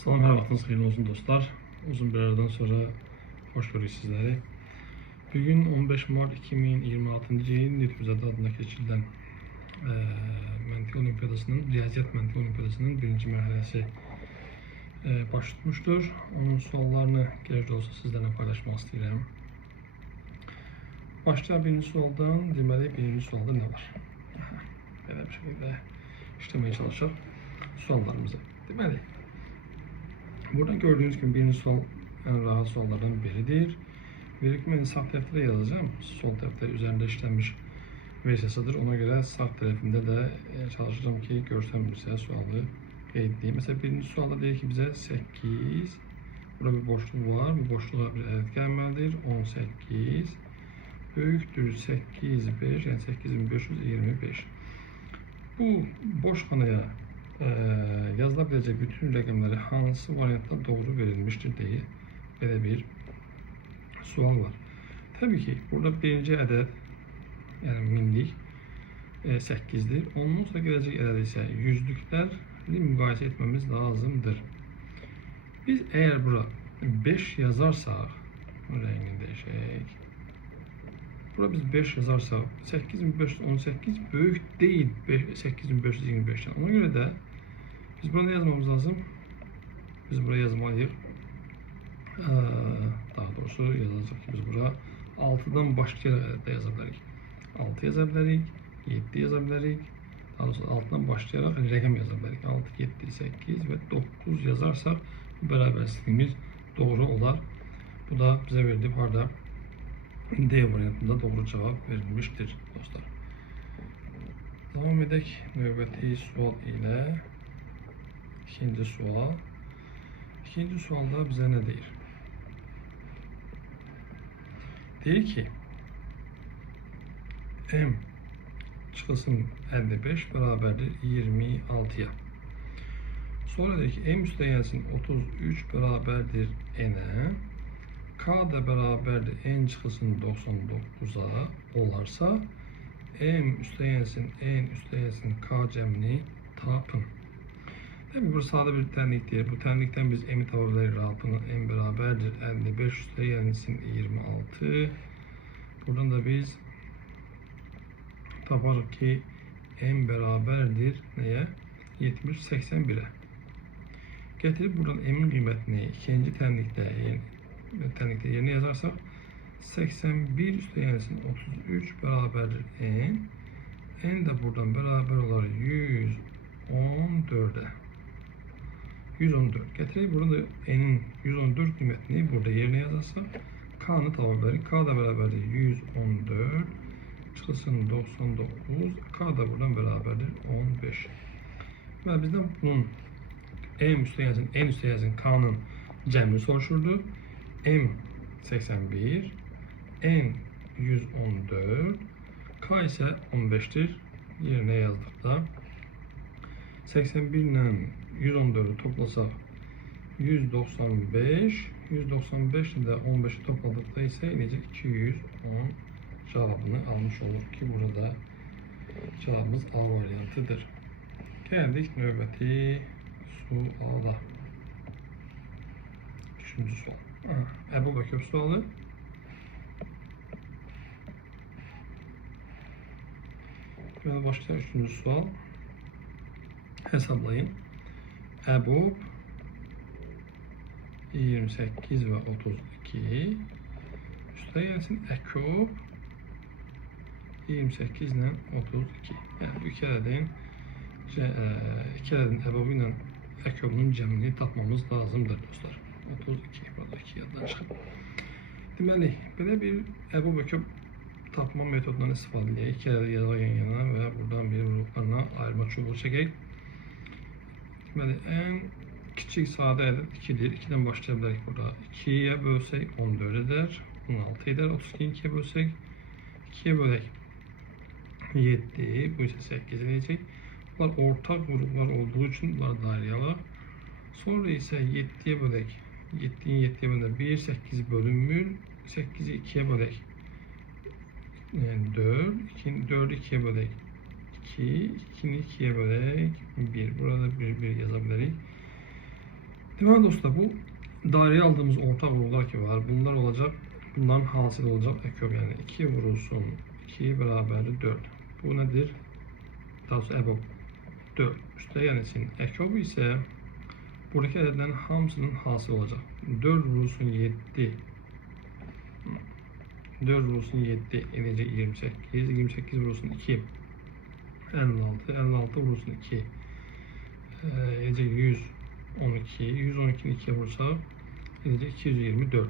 Salam, hər vaxtınız xeyirli olsun dostlar. Uzun bir aradan sonra hoş gördük sizləri. Bugün 15 Mart 2026-cı il Nütvizədə adına keçirilən məntiq olimpiyadasının, riyaziyyat məntiq olimpiyadasının birinci mərhələsi baş tutmuşdur. Onun suallarını gələcək olsa sizlərlə paylaşmaq istəyirəm. Başlayaq birinci sualdan. Deməli, birinci sualda nə var? Belə bir şəkildə işləməyə çalışaq suallarımızı. Deməli, burada gördüğünüz gibi birinci sual en rahat suallardan biridir. Ben sağ tarafta yazacağım. Sol tarafta üzerinde işlenmiş versiyasıdır. Ona göre sağ tarafında da çalışacağım ki görsem mesela sualı qeydleyeyim. Mesela birinci sualda deyir ki bize 8. Burada bir boşluk var. Bu boşluğa bir ədəd gəlməlidir. 18 böyüktür 8, 5 yani 8525. Bu boş xanaya yazılabilecek bütün rəqəmləri hansı variantda doğru verilmiştir diye belə bir sual var. Tabii ki burada birinci ədəd yani minlik 8'dir. Ondan sonra gələcək ədəd isə yüzlüklərlə müqayisə etmemiz lazımdır. Biz eğer bura 5 yazarsak, rəngini değişək. Burada biz 5 yazarsak 8518 büyük değil 8525'ten. Ona göre de biz burada yazmamız lazım. Biz buraya yazmalıyız. Daha doğrusu yazacak ki biz buraya 6'dan başlayarak da yazabiliriz. 6 yazabiliriz, 7 yazabiliriz. Daha doğrusu 6'dan başlayarak rəqəm yazabiliriz. 6, 7, 8 ve 9 yazarsak beraberliğimiz doğru olar. Bu da bize verdiği parda D variantında doğru cevap verilmiştir dostlar. Devam edek növbəti sual ile. İkinci sual. İkinci sualda bize ne deyir? Deyir ki M çıxılsın 55 beraberdir 26'ya. Sonra deyir ki M üstə gəlsin 33 beraberdir N'e. K da beraberdir N çıxılsın 99'a olarsa M üstə gəlsin N üstə gəlsin K cəmini tapın. Tabii bu sade bir tənlikdir. Bu tənlikdən biz M'i tapa bilərik rahatlıqla. M beraberdir 55 üstə gəlsin 26. Buradan da biz taparıq ki M beraberdir neye? 70-81'e. Getirip buradan M'in qiymətini ikinci tənlikdə yerine yazarsak 81 üstə gəlsin 33 beraberdir N. N de buradan beraber olarak 114'e. 114. Getirip burada N'in 114 kıymetini burada yerine yazarsak K'nı tapabiliriz. K da beraberdir 114. Çıxılsın 99. K da buradan beraberdir 15. Ve bizden bunun M üstə yazın, N üstə yazın K'nın cəmini soruşurdu. M 81, N 114, K ise 15'tir. Yerine yazdıkta 81 ile 114'ü toplasak 195, 195 ile de 15'i topladıkta ise eləcə 210 cevabını almış olur ki burada cevabımız A variantıdır. Geldik növbəti suala. Üçüncü sual. Ebu Bekir sualı. Böyle başlayalım. Üçüncü sual. Hesaplayın. Ebu 28 ve 32 üstə gelsin Ekub 28 ile 32. Yani bu iki ədədin Ebu ile Ekub'un cəmini tapmamız lazımdır dostlar. 32 burada 2 yaddan çıxıb. Deməli, belə bir Ebu Bekir tapma metodundan istifadə edək. İki ədəd yazığa yan-yana və buradan bir vurduqlarına ayırma çubuğu çəkək. Deməli, ən kiçik sadə ədəd 2'dir. 2'den başlayabiliriz burada. 2'ye bölsək 14 eder. 16 eder. 32'yi 2'ye bölsək 2'ye bölək 7. Bu ise 8 edəcək. Bunlar ortak gruplar olduğu için bunları daireye alaq. Sonra ise 7'ye bölək. 7'yi 7'ye bölək 1. 8 bölünmür. 8'i 2'ye bölək 4. 4'ü 2'ye bölək 2. 2'ni 2'ye bölək 1. Burada bir yazabiliriz. Deməli dostlar, bu daireye aldığımız ortak vurgular ki var. Bunlar olacak. Bunların hasili olacak ekök, yani 2 vurulsun 2 beraberdir 4. Bu nedir? Daha sonra EBOB 4. Üsteyensin ekök ise buradaki ədədlərin hamısının hasili olacak. 4 vurulsun 7. 4 vurulsun 7 edecek 28. 28 vurulsun 2. 56. 56 vurulsun 2. Edecek 112. 112'nin 2'ye vursak edecek 224.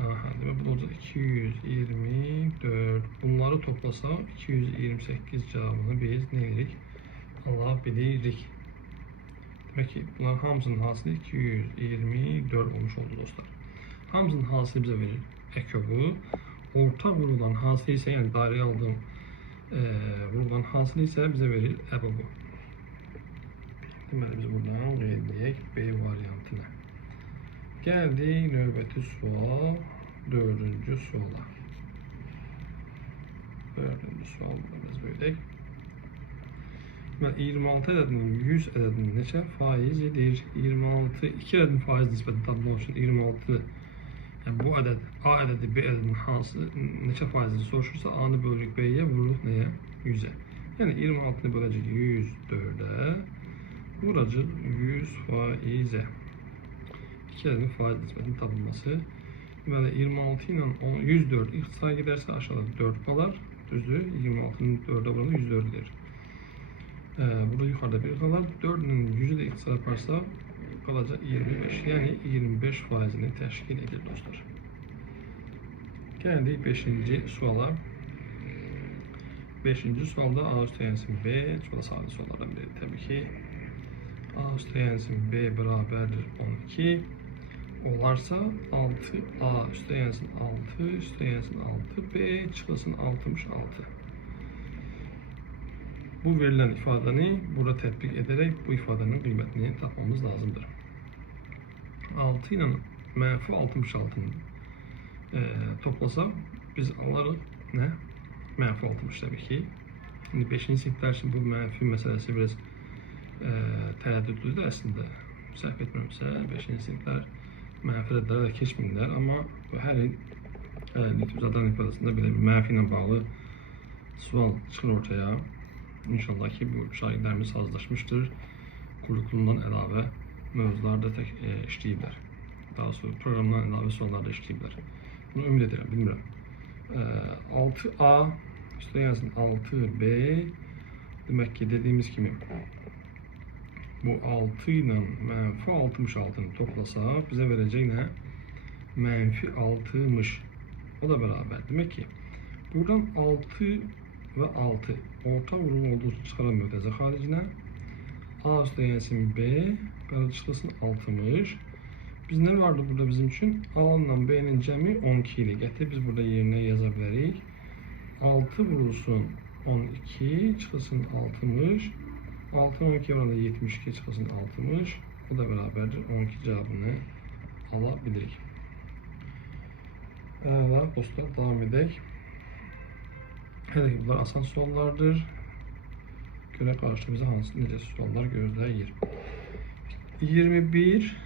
Aha, demek bu olacak 224. Bunları toplasak 228 cevabını biz ne dedik? Allah bilirik. Demek ki bunların hamısının hasili 224 olmuş oldu dostlar. Hamısının hasili bize verir EKÖB'ü. Ortak vurulan hasili ise, yani daireye aldığım vurulan hasili ise bize verir EBOB'ü. Deməli biz buradan geldik B variantına. Geldik növbəti sual, 4-cü suala. 4-cü sual biz böyləyik. 26 ədədinin 100 ədədinin neçə faiz edir? 26, 2 ədədin faiz nisbəti tablo üçün 26, yani bu ədəd A ədədi B ədədinin hansı neçə faizini soruşursa A-nı bölürük B-yə, vururuq nəyə? 100-ə. Yəni 26-nı böləcək 104-ə. Vuracaq 100 faizə. 2 ədədin faiz nisbətinin tapılması. Deməli 26 ilə 104 ixtisara gedərsə aşağıda 4 qalar. Düzdür? 26-nın 4-ə vuranı 104-dür. Burada yuxarıda 1 qalar. 4 ilə 100-ü də ixtisara yaparsaq qalacaq 25. Yəni 25 faizini təşkil edir dostlar. Gəldik 5-ci suala. 5-ci sualda A üstəyensin B. Çox sadə suallardan biri təbii ki. A üstəyensin B beraberdir 12. Olarsa 6A üstəyensin 6, üstəyensin 6, B çıxılsın 66. Bu verilen ifadəni burada tətbiq edərək bu ifadenin qiymətini tapmamız lazımdır. 6 ilə mənfi 66'nı toplasaq biz alarıq nə? Mənfi 60 təbii ki. Şimdi 5-ci siniflər üçün bu mənfi məsələsi biraz tərəddüdlüdür əslində. Səhv etmirəmsə 5-ci siniflər mənfi ədədlərə də keçmirlər, amma hər il Lütfüzadan ifadəsində belə bir mənfi ilə bağlı sual çıxır ortaya. İnşallah ki bu şagirdlərimiz hazırlaşmışdır. Kurikulumdan əlavə mövzularda işləyiblər. Daha sonra programdan əlavə suallarda işləyiblər. Bunu ümid edirəm, bilmirəm. 6A üstəyensin 6B demək ki dediyimiz kimi bu 6 ilə mənfi 66'nı toplasaq bizə verəcək nə? Mənfi 60. O da beraber. Demək ki buradan 6 ve 6 orta vurum olduğu için çıxaran mötərizə xaricinə A üstəyensin B qarşı çıxılsın 60. Biz nə vardı burada bizim üçün? A ilə B'nin cəmi 12 idi. Gətir biz burada yerinə yaza bilərik. 6 vurulsun 12 çıxılsın 60. 6 12 oranında 72 çıxılsın 60. O da beraberdir 12 cevabını alabilirik. Evet dostlar, devam edək. Hələ ki bunlar asan suallardır. Görə qarşımıza hansı necə suallar gözləyir. 21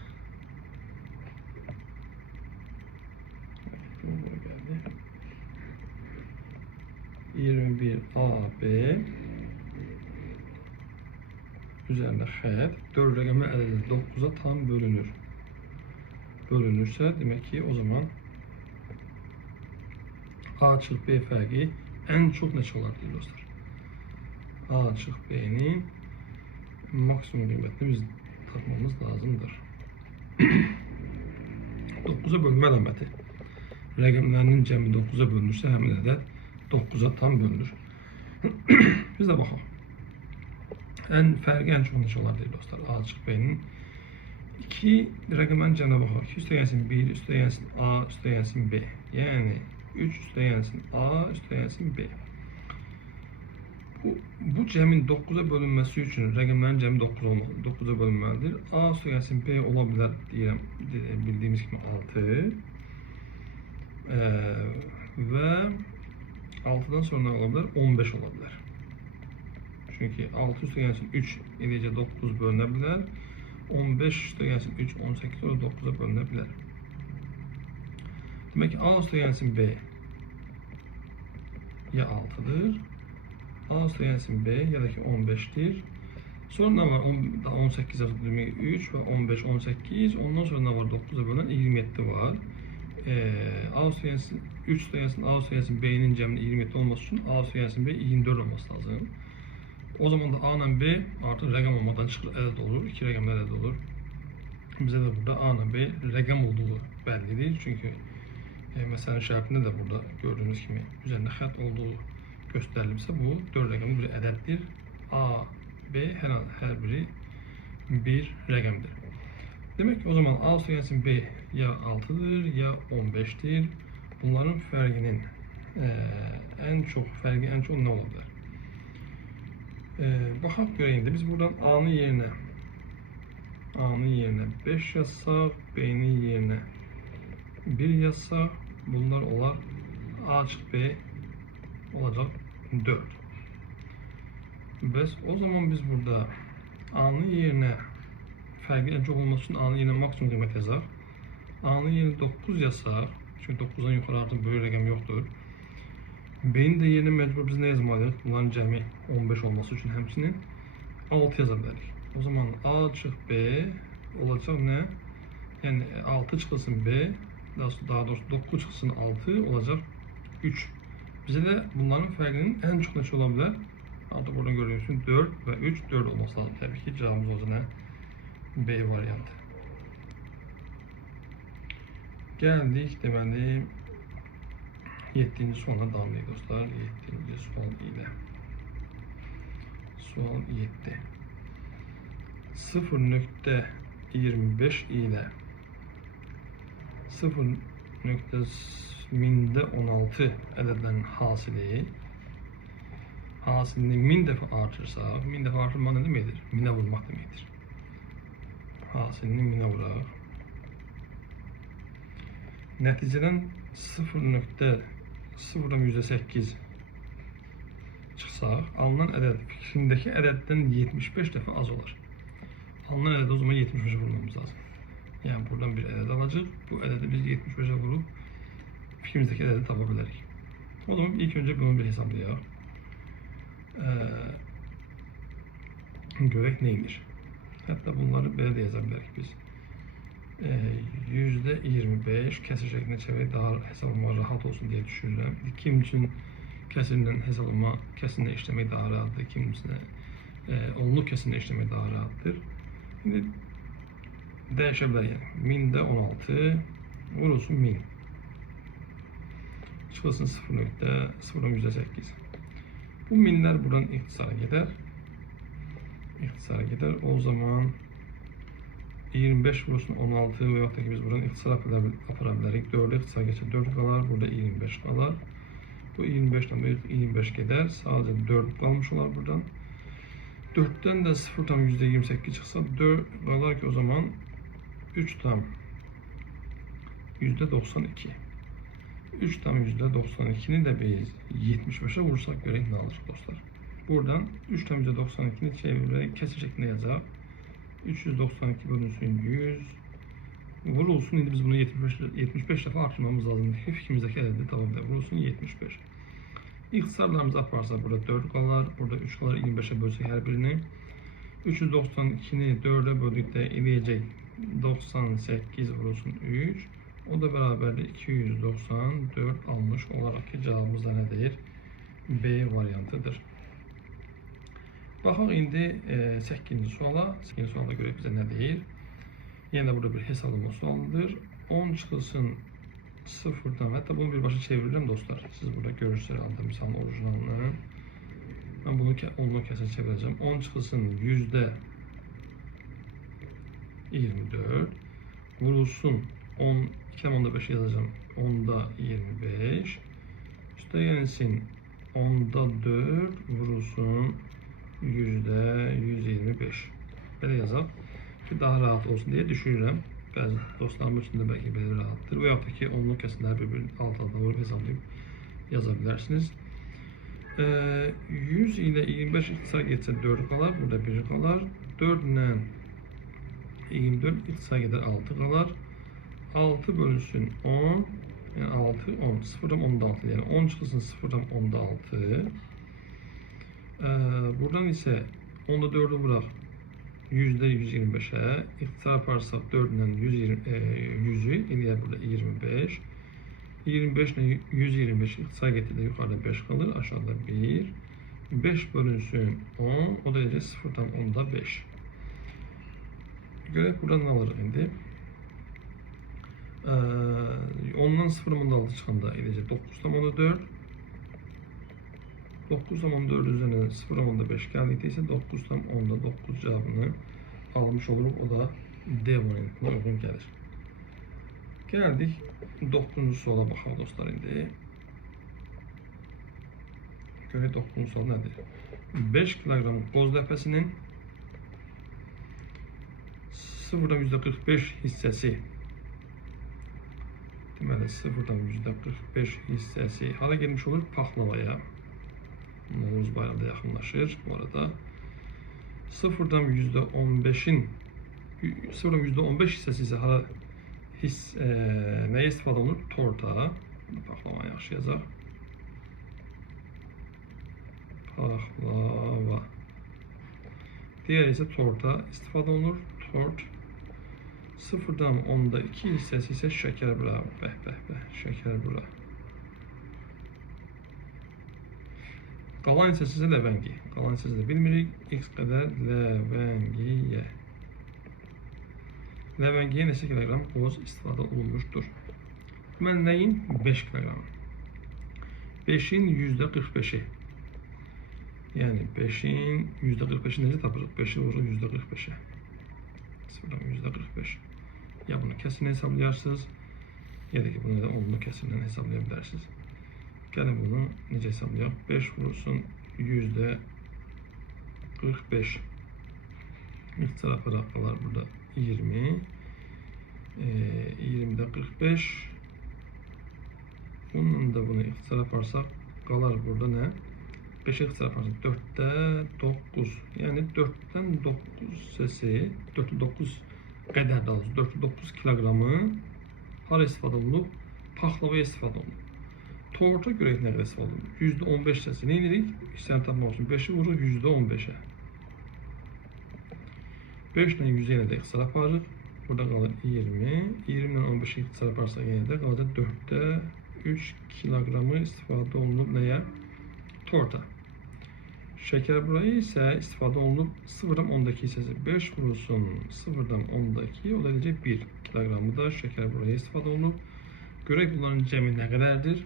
21 AB üzerinde xət 4 rəqəmi ədədi 9'a tam bölünür. Bölünürsə demək ki o zaman A çıx B fərqi ən çox neçə olar deyil dostlar. A çıx B'nin maksimum qiymətini biz tapmamız lazımdır. 9'a bölünmə əlaməti. Rəqəmlərinin cəmi 9'a bölünürsə həmin ədəd 9'a tam bölünür. Biz də baxaq. Fərqi ən çox neçə olar deyil dostlar. A çıx B'nin 2 rəqəmənin cəminə baxaq. 2 üstəyensin 1, üstəyensin A, üstəyensin B. Yəni 3 üstəyensin A, üstəyensin B. Bu cəmin 9'a bölünməsi üçün rəqəmlərin cəmi 9'a bölünməlidir. A üstəyensin B ola bilər deyirəm, bildiyimiz kimi 6. Və 6'dan sonra ola bilər 15 ola bilər. Çünki 6 üstəyensin 3 edəcək 9 bölünə bilər. 15 üstə gəlsin 3, 18 o da 9'a bölünə bilər. Demək ki, A üstə gəlsin B ya 6'dır, A üstə gəlsin B ya da ki 15'dir. Sonra ne var? 18 demek 3 ve 15, 18. Ondan sonra ne var? 9'a bölünen 27 var. A üstü gelsin, 3 üstü gelsin, A üstü gelsin, B'nin ceminde 27 olması için A üstü gelsin, B 24 olması lazım. O zaman da A ile B artık rakam olmadan çıkır, edet olur. 2 rakamda edet olur. Bize de burada A ile B rakam olduğu bellidir. Çünkü mesela şartında da burada gördüğünüz gibi üzerinde xət olduğu gösterilirse bu 4 rakamlı bir edettir. A, B her biri bir rakamdır. Demek ki o zaman A üstü gelsin B ya 6'dır ya 15'tir. Bunların fərqinin en çok ne olabilir? Baxaq görəyində biz buradan A'nın yerine 5 yazsaq, B'nin yerine 1 yazsaq, bunlar olar A açıq B olacak 4. Bəs o zaman biz burada A'nın yerine fərqi en çok olması için A'nın yerine maksimum qiymət yazaq. A'nın yerine 9 yazsaq, çünkü 9'dan yukarı artık böyle rəqəm yoxdur. B'nin de yerine mecbur biz ne yazmalıyıq? Bunların cəmi 15 olması için həmçinin 6 yaza bilərik. O zaman A açıq B olacaq ne? Yani 6 çıxılsın B, daha doğrusu 9 çıxılsın 6 olacaq 3. Bize de bunların fərqinin en çok neçə ola bilər? Artık burada görüyorsunuz 4 ve 3, 4 olması lazım. Tabii ki cevabımız o zaman B variantı. Geldik deməli 7. suala davam edirik dostlar. 7. sual ile. Sual 7. 0.25 ile 0.16 ədədlərin hasilini 1000 dəfə artırsaq, 1000 dəfə artırmaq ne deməkdir? 1000'e vurmaq deməkdir. Hasilini 1000'e vuraq. Nəticədən 0.08 çıxsaq, alınan ədəd fikrindəki ədəddən 75 dəfə az olur. Alınan ədəd o zaman 75'e vurmamız lazım. Yani buradan bir ədəd alacaq. Bu ədədi biz 75'e vurup fikrimizdeki ədədi tapa bilərik. O zaman ilk önce bunu bir hesablayaq. Görək neymiş. Hatta bunları belə də yaza bilərik biz. %25 kəsir şəklinə çevirək daha hesablama rahat olsun diye düşünürəm. Kim üçün kəsirlə işləmək daha rahatdır, kim üçün onluq kəsirlə işləmək daha rahatdır. Şimdi dəyişə bilər yəni. 1000'də 16 vurulsun 1000. Çıxılsın 0.08. Bu minlər buradan ixtisara gedər. O zaman 25 vurulsun 16 ve yaxud da ki biz buradan ixtisar apara bilərik. 4'e ixtisar geçer 4 qalar, burada 25 qalar. Bu 25'den bu 25 gedər. Sadəcə 4 qalmış olar buradan. 4'ten de 0'dan %28 çıxsa 4 qalar ki o zaman 3 tam %92. 3 tam %92'ni de biz 75'e vursak görək ne alır dostlar. Buradan 3 tam %92'ni çevirerek kesir şeklinde yazaq. 392 bölünsün 100 vurulsun. İndi biz bunu 75 defa artırmamız lazım. Fikrimizdeki ədədi tamamda vurulsun 75. İxtisarlarımızı aparsak burada 4 qalar, burada 3 qalar 25'e bölsək hər birini. 392'ni 4'e böldükdə eləyəcək 98 vurulsun 3. O da beraberinde 294 almış olarak ki cevabımız da nedir? B variantıdır. Baxaq indi 8. suala. 8. sualda görə bizə nə deyir? Yenə burada bir hesablama sualıdır. 10 çıxılsın 0'dan, hatta bunu birbaşa çevirirəm dostlar. Siz burada görürsünüz aldım misalın orijinalını. Ben bunu onluq kəsə çevirəcəm. 10 çıxılsın %24 vurulsun 10, 2'den 5 yazacağım. 10'da 25 üstte yenilsin 10'da 4 vurulsun %125. Böyle yazalım ki daha rahat olsun diye düşünürüm. Bazı dostlarım için de belki böyle rahattır. Veyahut da ki onluq kəsinləri bir-birinin alt-alta vurup hesablayıp yazabilirsiniz. 100 ile 25 ixtisar geçsə 4 qalar, burada 1 qalar. 4 ilə 24 ixtisara gedər 6 qalar. 6 bölünsün 10. Yəni 6, 10. 0,6 yəni 10 çıxılsın 0,6. Buradan isə 10'da 4'ü bıraq. %125'e. İxtisar yaparsaq 4 ilə 100'ü eləyə burada 25. 25 ile 125 ixtisar getirdi. Yukarıda 5 kalır. Aşağıda 1. 5 bölünsün 10. O da eləcək 0,10'da 5. Görək burada nə alırıq indi? 10'dan 0,6 çıxanda eləcək 9,10'da 4. 9,4 üzerinden 0,5 geldikdə isə 9,10'da 9 cevabını almış oluruq. O da D variantına uyğun gəlir. Gəldik 9-cu suala baxaq dostlar indi. Görək 9-cu sual nədir? 5 kilogram qoz ləpəsinin 0,45 hissəsi, deməli 0,45 hissəsi hala gelmiş olur? Paxlavaya. Novruz bayramı da yaxınlaşır bu arada. 0,15'in 0,15 hissəsi isə hala nəyə istifadə olunur? Torta. Paxlava yaxşıyacaq. Paxlava. Diğer isə torta istifadə olunur. Tort. 0,10'da 2 hissəsi isə şəkər bura. Şəkər bura. Qalan hissəsi isə ləvəngi. Qalan hissəsi də bilmirik. X qədər ləvəngiyə. Ləvəngiyə neçə kilogram qoz istifadə olunmuşdur? Mən nəyin? 5 kilogram. 5'in %45'i. Yəni 5'in %45'i necə tapırıq? 5'i vururuq %45'e. 0'dan %45. Ya bunu kəsinlə hesaplayarsınız, ya da ki bunu da 10'lu kəsinlə hesaplaya bilərsiniz. Gəlin bunu necə hesablayaq? 5 vurulsun %45. İxtisar aparaq qalar burada 20. 20'də 45. Bununla da bunu ixtisar aparsaq qalar burada nə? 5'e ixtisar aparsaq 4'də 9. Yəni 4'dən 9 hissəsi 4'də 9 qədər daha doğrusu 4'də 9 kilogramı hara istifadə olunub? Paxlavaya istifadə olunub. Torta görək nə qədər istifadə olunub? %15 hissəsi nə edirik? Hissəni tapmaq üçün 5'i vururuq %15'e. 5 ilə 100 yenə də ixtisar aparırıq. Burada qalır 20. 20 ilə 15'i ixtisar aparsaq yenə də qalır 4'də 3 kilogramı istifadə olunub nəyə? Torta. Şəkər burayı isə istifadə olunub 0,10'daki hissəsi 5 vurulsun 0,10'daki o da eləcək 1 kilogramı da şəkər buraya istifadə olunub. Görək bunların cəmi nə qədərdir?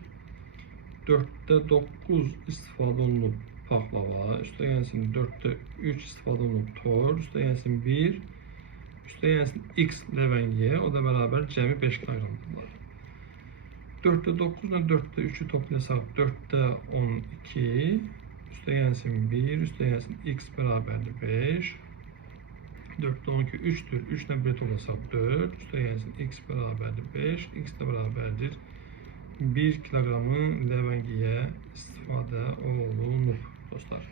4'də 9 istifadə olunub paxlava, üstə gəlsin 4'də 3 istifadə olunub tort, üstə gəlsin 1, üstə gəlsin x ləvəngiyə, o da bərabər cəmi 5 kilogramdırlar. 4'də 9 ilə 4'də 3'ü toplayasaq 4'də 12, üstə gəlsin 1, üstə gəlsin x bərabərdir 5, 4'də 12 3'dür, 3 ilə 1 toplasaq 4, üstə gəlsin x bərabərdir 5, x də bərabərdir 1 kilogramı ləvəngiyə istifadə olunub dostlar.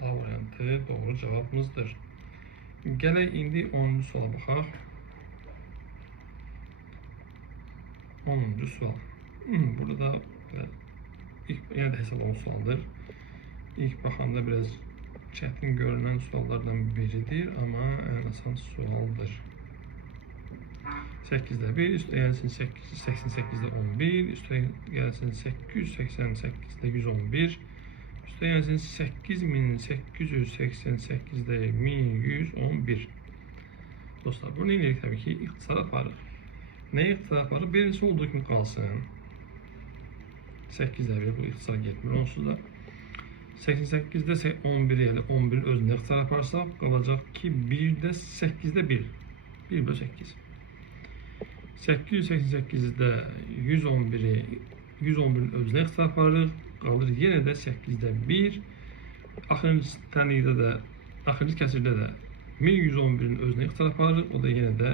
A variantı doğru cavabımızdır. Gələk indi 10-cu suala baxaq. 10-cu sual. Burada yenə də hesab olunan sualdır. İlk baxanda biraz çətin görünən suallardan biridir, amma ən asan sualdır. 8'də 1, üstə gəlsin 88'də 11, üstə gəlsin 888'də 111, üstə gəlsin 8888'də 1111. Dostlar, bunu eləyirik təbii ki, ixtisar aparıq. Nəyə ixtisar aparıq? Birincisi olduğu kimi qalsın. 8'də 1, bu ixtisar getmir onsuz da. 88'də 11, yəni 11'in özünü ixtisar aparsaq, qalacaq ki 1'də 8'də 1, 1 bölü 8. 888'də 111'in özünə ixtisar aparırıq, qalır yenə də 8'də 1. Axırıncı tənlikdə də, axırıncı kəsirdə də 1111'in özünə ixtisar aparırıq, o da yenə də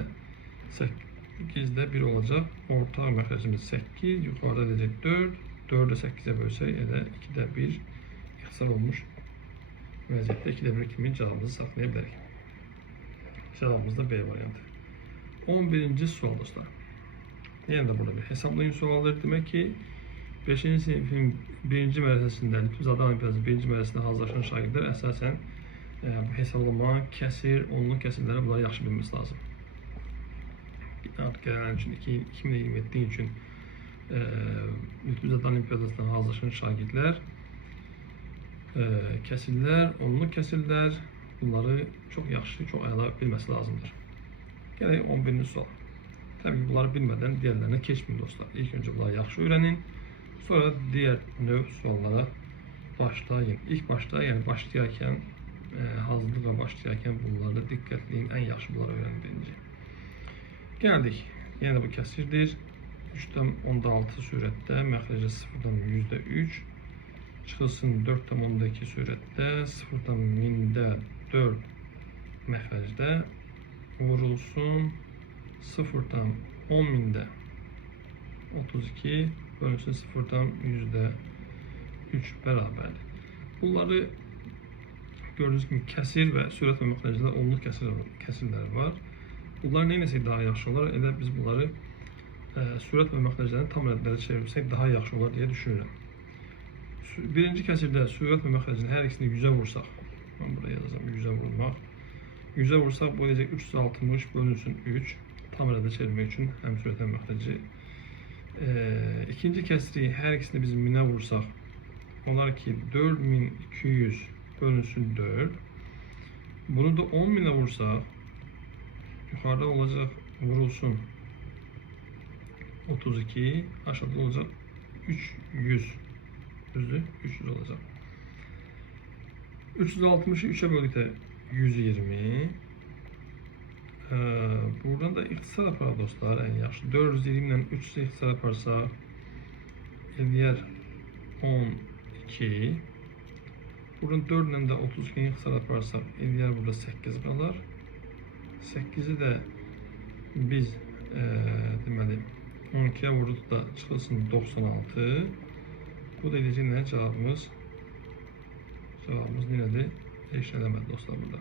8'də 1 olacaq. Ortaq məxrəcimiz 8, yuxarıda edəcək 4, 4'ü 8'ə bölsək, elə 2'də 1 ixtisar olmuş vəziyyətdə 2'də 1 kimi cavabımızı saxlaya bilərik. Cevabımız da B variantı. 11. sual dostlar. Yine de burada bir hesaplayın sualları. Demek ki 5. sınıfın 1. mərhələsində, Zadan Olimpiadasının 1. mərhələsində hazırlaşan şagirdlər əsasən bu hesablama, kəsir, onluq kəsirləri bunları yaxşı bilməsi lazım. Artıq gələn üçün 2027 üçün Zadan Olimpiadasında hazırlaşan şagirdlər kəsirlər, onluq kəsirlər bunları çox yaxşı, çox əla bilməsi lazımdır. Gələk 11. sual. Təbii ki, bunları bilmədən diğerlerine keçməyin dostlar. İlk önce bunları yaxşı öğrenin. Sonra diğer növ suallara başlayın. İlk başta, yani başlayarken, hazırlığa başlayarken bunları dikkatliyin, en yaxşı bunları öğrenin birinci. Geldik. Yine de bu kəsirdir. 3/16 surətdə məxrəcə 0/3 çıxılsın 4/12 surətdə 0/1000-4 məxrəcdə vurulsun 0/10.000'de 32 bölünsün 0/3 beraberdir. Bunları gördüğünüz gibi kəsir ve sürət və məxrəcdə onluq kəsirlər var. Bunlar neynəsək daha yaxşı olar? Elə biz bunları sürət və məxrəclərini tam ədədlərə çevirsək daha yaxşı olar diye düşünürüm. Birinci kəsirdə sürət və məxrəcini hər ikisini 100'e vursak, ben buraya yazacağım 100'e vurmaq. 100'e vursak bu olacaq 360 bölünsün 3. Tam ədədə çevirmək üçün həm sürət və məxrəci. İkinci kəsiri hər ikisini biz 1000'e vursak, olar ki 4200 bölünsün 4. Bunu da 10.000'e vursak, yukarıda olacaq vurulsun 32, aşağıda olacaq 300. Düzdür? 300 olacaq. 360'ı 3'e böldükdə 120. Buradan da ixtisar yapar dostlar en yaxşı. 420 ile 300 ixtisar yaparsa eləyər 12. Buradan 4 ile de 32 ixtisar yaparsak eləyər burada 8 qalar. 8'i de biz deməli 12'ye vurduq da çıxılsın 96. Bu da eləyəcək nə cevabımız? Cevabımız nedir? Heç nə demədi dostlar burada.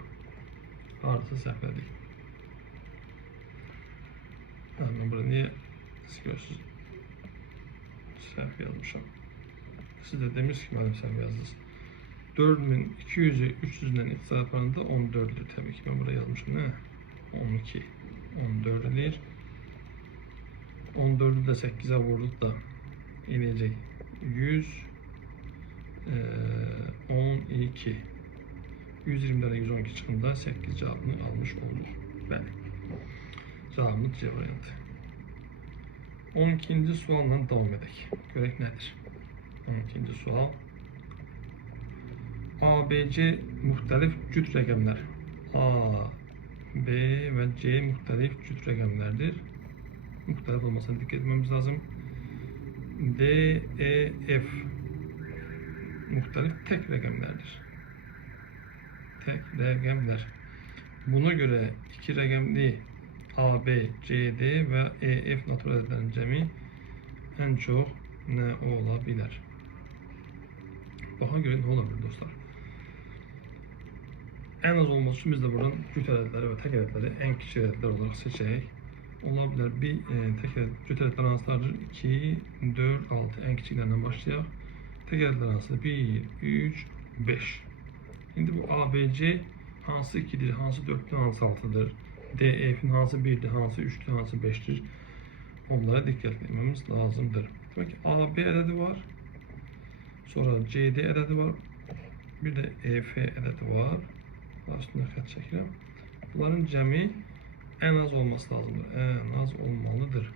Hardasa səhvlədik. Ben burada niye görürsünüz? Səhv yazmışam. Siz de demiş ki mənim səhv yazdınız. 4200'ü 300'den ixtisar yaparında 14'dür tabii ki. Ben burada yazmışım ne? 12. 14 edir. 14'ü de 8'e vurduk da eləyəcək 100 12 120'den 112 çıxında 8 cevabını almış olur. Bəli. Cevabımız C variantı. 12. sualla devam edək. Görək nədir? 12. sual. A, B, C müxtəlif cüt rəqəmlər. A, B və C müxtəlif cüt rəqəmlərdir. Müxtəlif olmasına dikkat etmemiz lazım. D, E, F müxtəlif tek rəqəmlərdir. Tek rəqəmlər. Buna göre iki rəqəmli A, B, C, D ve E, F natural ədədlərin cəmi en çok ne olabilir? Baxa göre ne olabilir dostlar? En az olması için biz de buradan cüt ədədləri ve tek ədədləri en kiçik ədədlər olarak seçək. Olabilir bir tek cüt ədədlər hansılardır? 2, 4, 6 en kiçiklerden başlayaq. Tek ədədlər hansı? 1, 3, 5. Şimdi bu A, B, C hansı 2'dir, hansı 4'tür, hansı 6'dır? D, F'in hansı 1'dir, hansı 3'tür, hansı 5'tir? Onlara dikkat etmemiz lazımdır. Demek ki A, B ədədi var. Sonra C, D ədədi var. Bir de E, F ədədi var. Aslında xət çəkirəm. Bunların cəmi en az olması lazımdır. En az olmalıdır.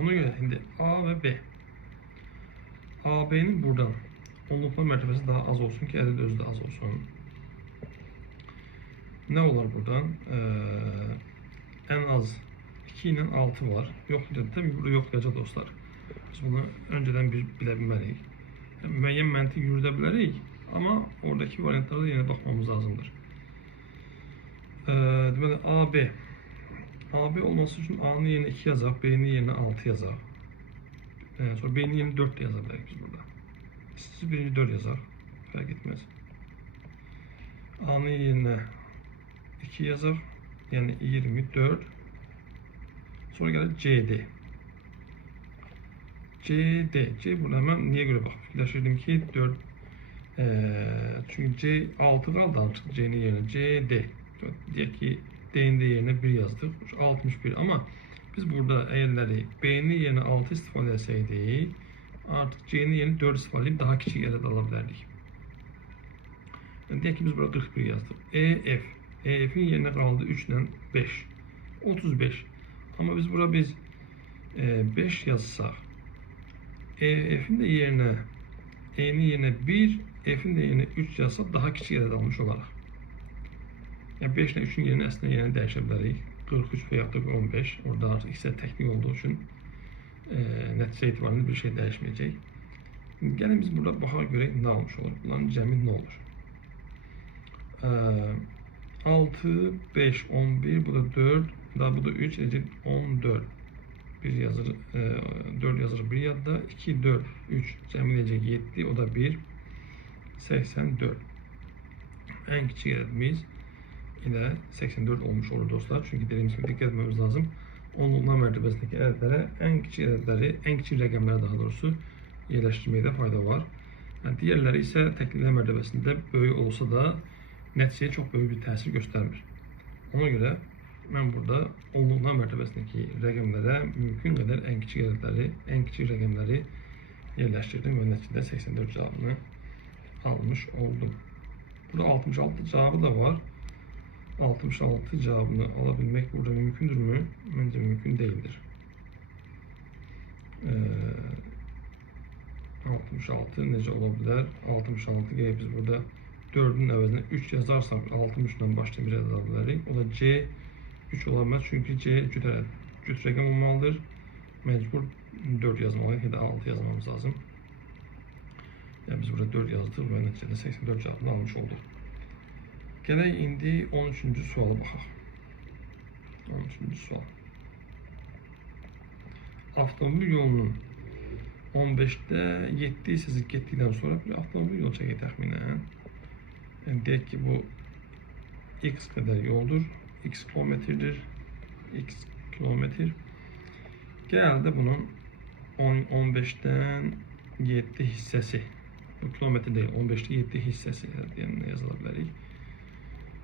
Ona göre şimdi A ve B. A, B'nin buradan onluqla mərtəbəsi daha az olsun ki, ədəd özü də az olsun. Ne olar buradan? En az 2 ile 6 var. Yoxlayacaq. Tabii burada yoxlayacaq dostlar. Biz bunu önceden bilə bilməliyik. Müəyyən məntiq yürüdə bilərik. Ama oradaki variantlara da yine bakmamız lazımdır. Deməli A, B. A, B olması için A'nın yerine 2 yazaq, B'nin yerine 6 yazaq. Sonra B'nin yerine 4 de yazabiliriz biz burada. Siz birinci 4 yazaq. Fark etmez. A'nın yerine 2 yazaq. yani 24. Sonra gəlir CD. C burada mən niyə görə baxıb fikirləşirdim ki 4 çünki C 6 qaldı artıq C-nin yerinə CD. Deyək ki D-nin yerinə 1 yazdıq. 61 amma biz burada əgərləri B-nin yerinə 6 istifadə etsəydik artıq C-nin yerinə 4 istifadə edib daha kiçik ədəd ala bilərdik. Yəni, deyək ki biz burada 41 yazdıq. EF. EF-in yerinə qaldı 3 ilə 5. 35. Amma biz burada 5 yazsaq F'in də yerinə E'nin yerinə 1, F'in də yerinə 3 yazsaq daha kiçik ədəd almış olaraq. Yəni 5 ilə 3-ün yerinə əslində yerinə dəyişə bilərik. 43 və yaxud da 15. Orada artıq isə texnik olduğu üçün nəticə etibarında bir şey dəyişməyəcək. Gəlin biz burada baxaq görək nə almış olur. Bunların cəmi nə olur? 6, 5, 11, bu da 4, daha bu da 3, necə 14. 1 yazır, 4 yazır bir yadda, 2, 4, 3, cəmi necə 7, o da 1, 84. Ən kiçik ədədimiz ilə 84 olmuş olur dostlar. Çünki dediyimiz kimi diqqət etmemiz lazım. Onluqlar mərtəbəsindəki ədədlərə ən kiçik ədədləri, ən kiçik rəqəmləri daha doğrusu yerləşdirməkdə fayda var. Yəni, digərləri isə təkliklər mərtəbəsində böyük olsa da nəticəyə çox böyük bir təsir göstərmir. Ona görə mən burada onluqlar mərtəbəsindəki rəqəmlərə mümkün qədər ən kiçik ədədləri, ən kiçik rəqəmləri yerləşdirdim və nəticədə 84 cavabını almış oldum. Burada 66 cavabı da var. 66 cavabını alabilmək burada mümkündürmü? Məncə mümkün deyildir. 66 necə ola bilər? 66 gəlib biz burada 4-ün əvəzinə 3 yazarsaq 63-dən başlayan bir ədəd ala bilərik. O da C 3 ola bilməz çünki C cüt rəqəm olmalıdır. Məcbur 4 yazmalıyıq ya da 6 yazmamız lazım. Yəni biz burada 4 yazdıq və nəticədə 84 cavabını almış olduq. Gələk indi 13-cü suala baxaq. 13-cü sual. Avtomobil yolunun 15-də 7 hissəsi getdikdən sonra bir avtomobil yol çəkək təxminən. Yəni deyək ki bu X qədər yoldur. X kilometrdir. X kilometr. Gəldi bunun 15-dən 7 hissəsi. Bu kilometr deyil, 15-də 7 hissəsi yəni yazıla bilərik.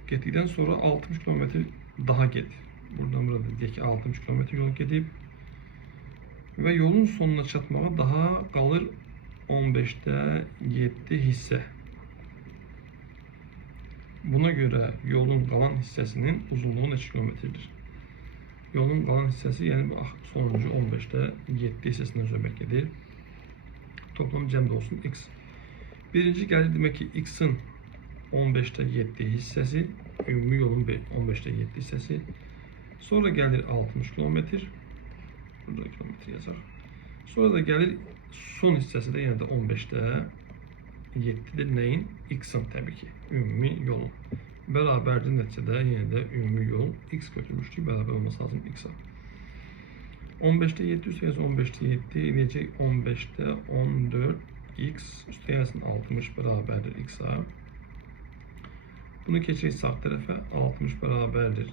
Getdikdən sonra 60 kilometr daha get. Buradan burada deyək ki 60 kilometr yol gedib. Və yolun sonuna çatmağa daha qalır 15-də 7 hissə. Buna görə yolun qalan hissəsinin uzunluğu neçə kilometrdir? Yolun qalan hissəsi, yəni sonuncu 15-də 7 hissəsindən söhbət gedir. Toplam cəmdə olsun x. Birinci gəlir demək ki x-in 15-də 7 hissəsi, ümumi yolun 15-də 7 hissəsi. Sonra gəlir 60 kilometr. Burada kilometr yazaq. Sonra da gəlir son hissəsi də yenə də 15-də 7-dir nəyin? X-in təbii ki, ümumi yolun. Bərabərdir nəticədə yenə də ümumi yol x götürmüşdük, bərabər olması lazım x-a. 15-də 7 üstə 15-də 7 eləyəcək 15-də 14 x üstə 60 bərabərdir x-a. Bunu keçək sağ tərəfə 60 bərabərdir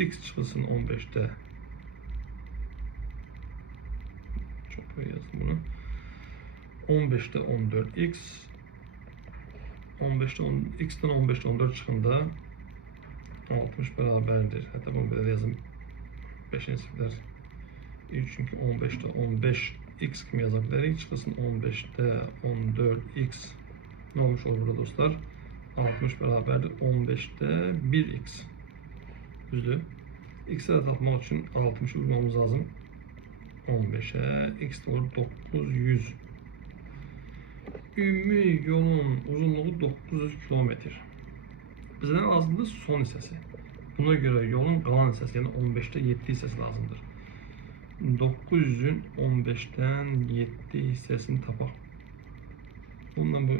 x çıxılsın 15-də. Çox böyle yazdım bunu. 15'te 14x x'ten 15'te 14 çıxında 60 bərabərdir. Hətta bunu belə yazım 5-ci siflər. Çünki 15'te 15x kimi yaza bilərik. Çıxılsın 15'te 14x. Nə olmuş olur burada dostlar? 60 bərabərdir 15'te 1x. Düzdür? X'i də tapmaq üçün 60'ı vurmamız lazım. 15'e x olur 900. Ümumi yolun uzunluğu 900 kilometr. Bizə nə lazımdır? Son hissəsi. Buna görə yolun qalan hissəsi, yəni 15'də 7 hissəsi lazımdır. 900'ün 15'dən 7 hissəsini tapaq. Bundan bu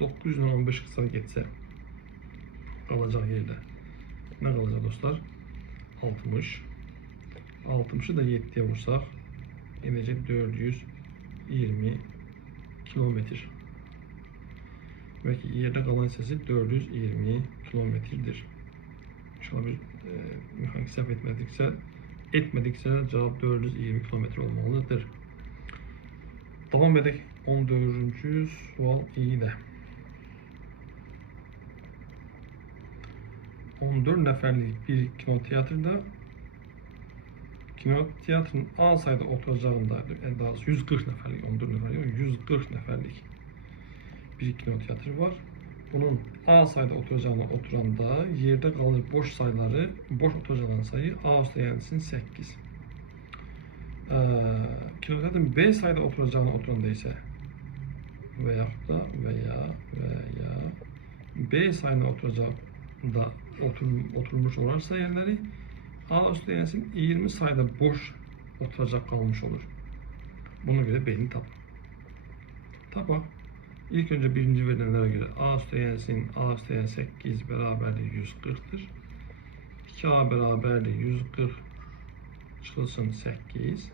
900'dən 15 qısa getsə qalacaq yerdə. Nə qalacaq dostlar? 60. 60'ı da 7'ye vursaq yenəcək 420 kilometr. Belki yerde kalan hissəsi 420 kilometrdir. İnşallah bir mexanik səhv etmedikse cevap 420 kilometre olmalıdır. Devam edelim 14. sual ile. 14 neferlik bir kinoteatrın A sayıda oturacağında, yani daha doğrusu 140 neferlik, 14 neferlik, 140 neferlik bir kinotiyatr var. Bunun A sayıda oturanda yerde kalır boş sayıları, boş oturacağın sayı A üstü yensin 8. Kinoteatrın B sayıda oturanda ise veya B sayıda oturacağında oturmuş olarsa yerleri A üstü yensin 20 sayıda boş oturacak kalmış olur. Buna göre B'ni tapa. İlk önce birinci verilenlere göre A üstü yensin A üstü yen 8 beraberliği 140'tır. 2A beraberliği 140 çıkılsın 8.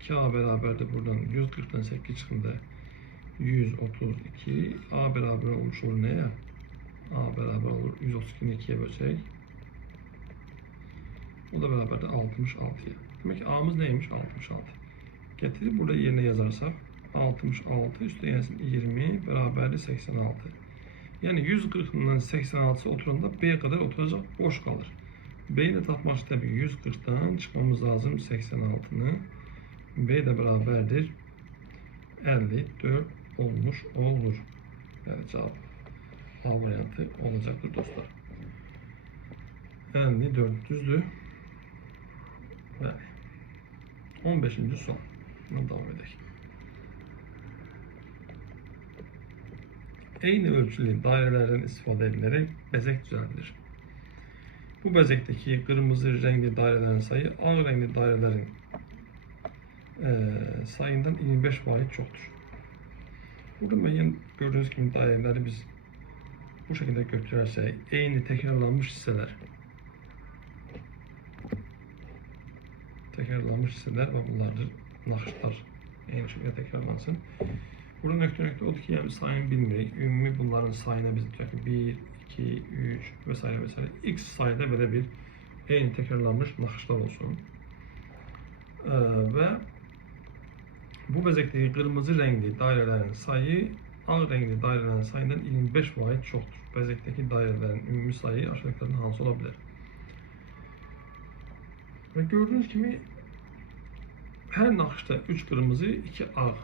2A beraber de buradan 140'dan 8 çıkında 132. A beraber olmuş olur neye? A beraber olur 132'ni 2'ye bölsek. O da beraber de 66'ya. Demek ki A'mız neymiş? 66. Getirip burada yerine yazarsak 66 üstü yensin 20 beraberli 86. Yani 140'dan 86'sı oturanda B'ye kadar oturacak boş kalır. B'yi de tapmak için tabii 140'dan çıkmamız lazım 86'nı. B de beraberdir 54 olmuş olur. Yani cevap A variantı olacaktır dostlar. 54 düzdü. Yani 15. soru. Devam edelim. Aynı ölçülü dairelerden istifade edilerek bezek düzenlenir. Bu bezekteki kırmızı renkli dairelerin sayı ağ renkli dairelerin sayından 25 faiz çoktur. Burada yine gördüğünüz gibi daireleri biz bu şekilde götürürsek aynı tekrarlanmış hisseler ve bunlardır nakışlar aynı şekilde tekrarlansın. Burada nöqtə odur ki, yani sayını bilmirik. Ümumi bunların sayına biz tutaq ki 1, 2, 3 vesaire vesaire. X sayıda belə bir eyni tekrarlanmış nakışlar olsun. Ve bu bezekteki kırmızı renkli dairelerin sayı ağ renkli dairelerin sayından 25 faiz çoktur. Bezekteki dairelerin ümumi sayı aşağıdakilerden hansı olabilir? Ve gördüğünüz gibi her nakışta 3 kırmızı, 2 ağ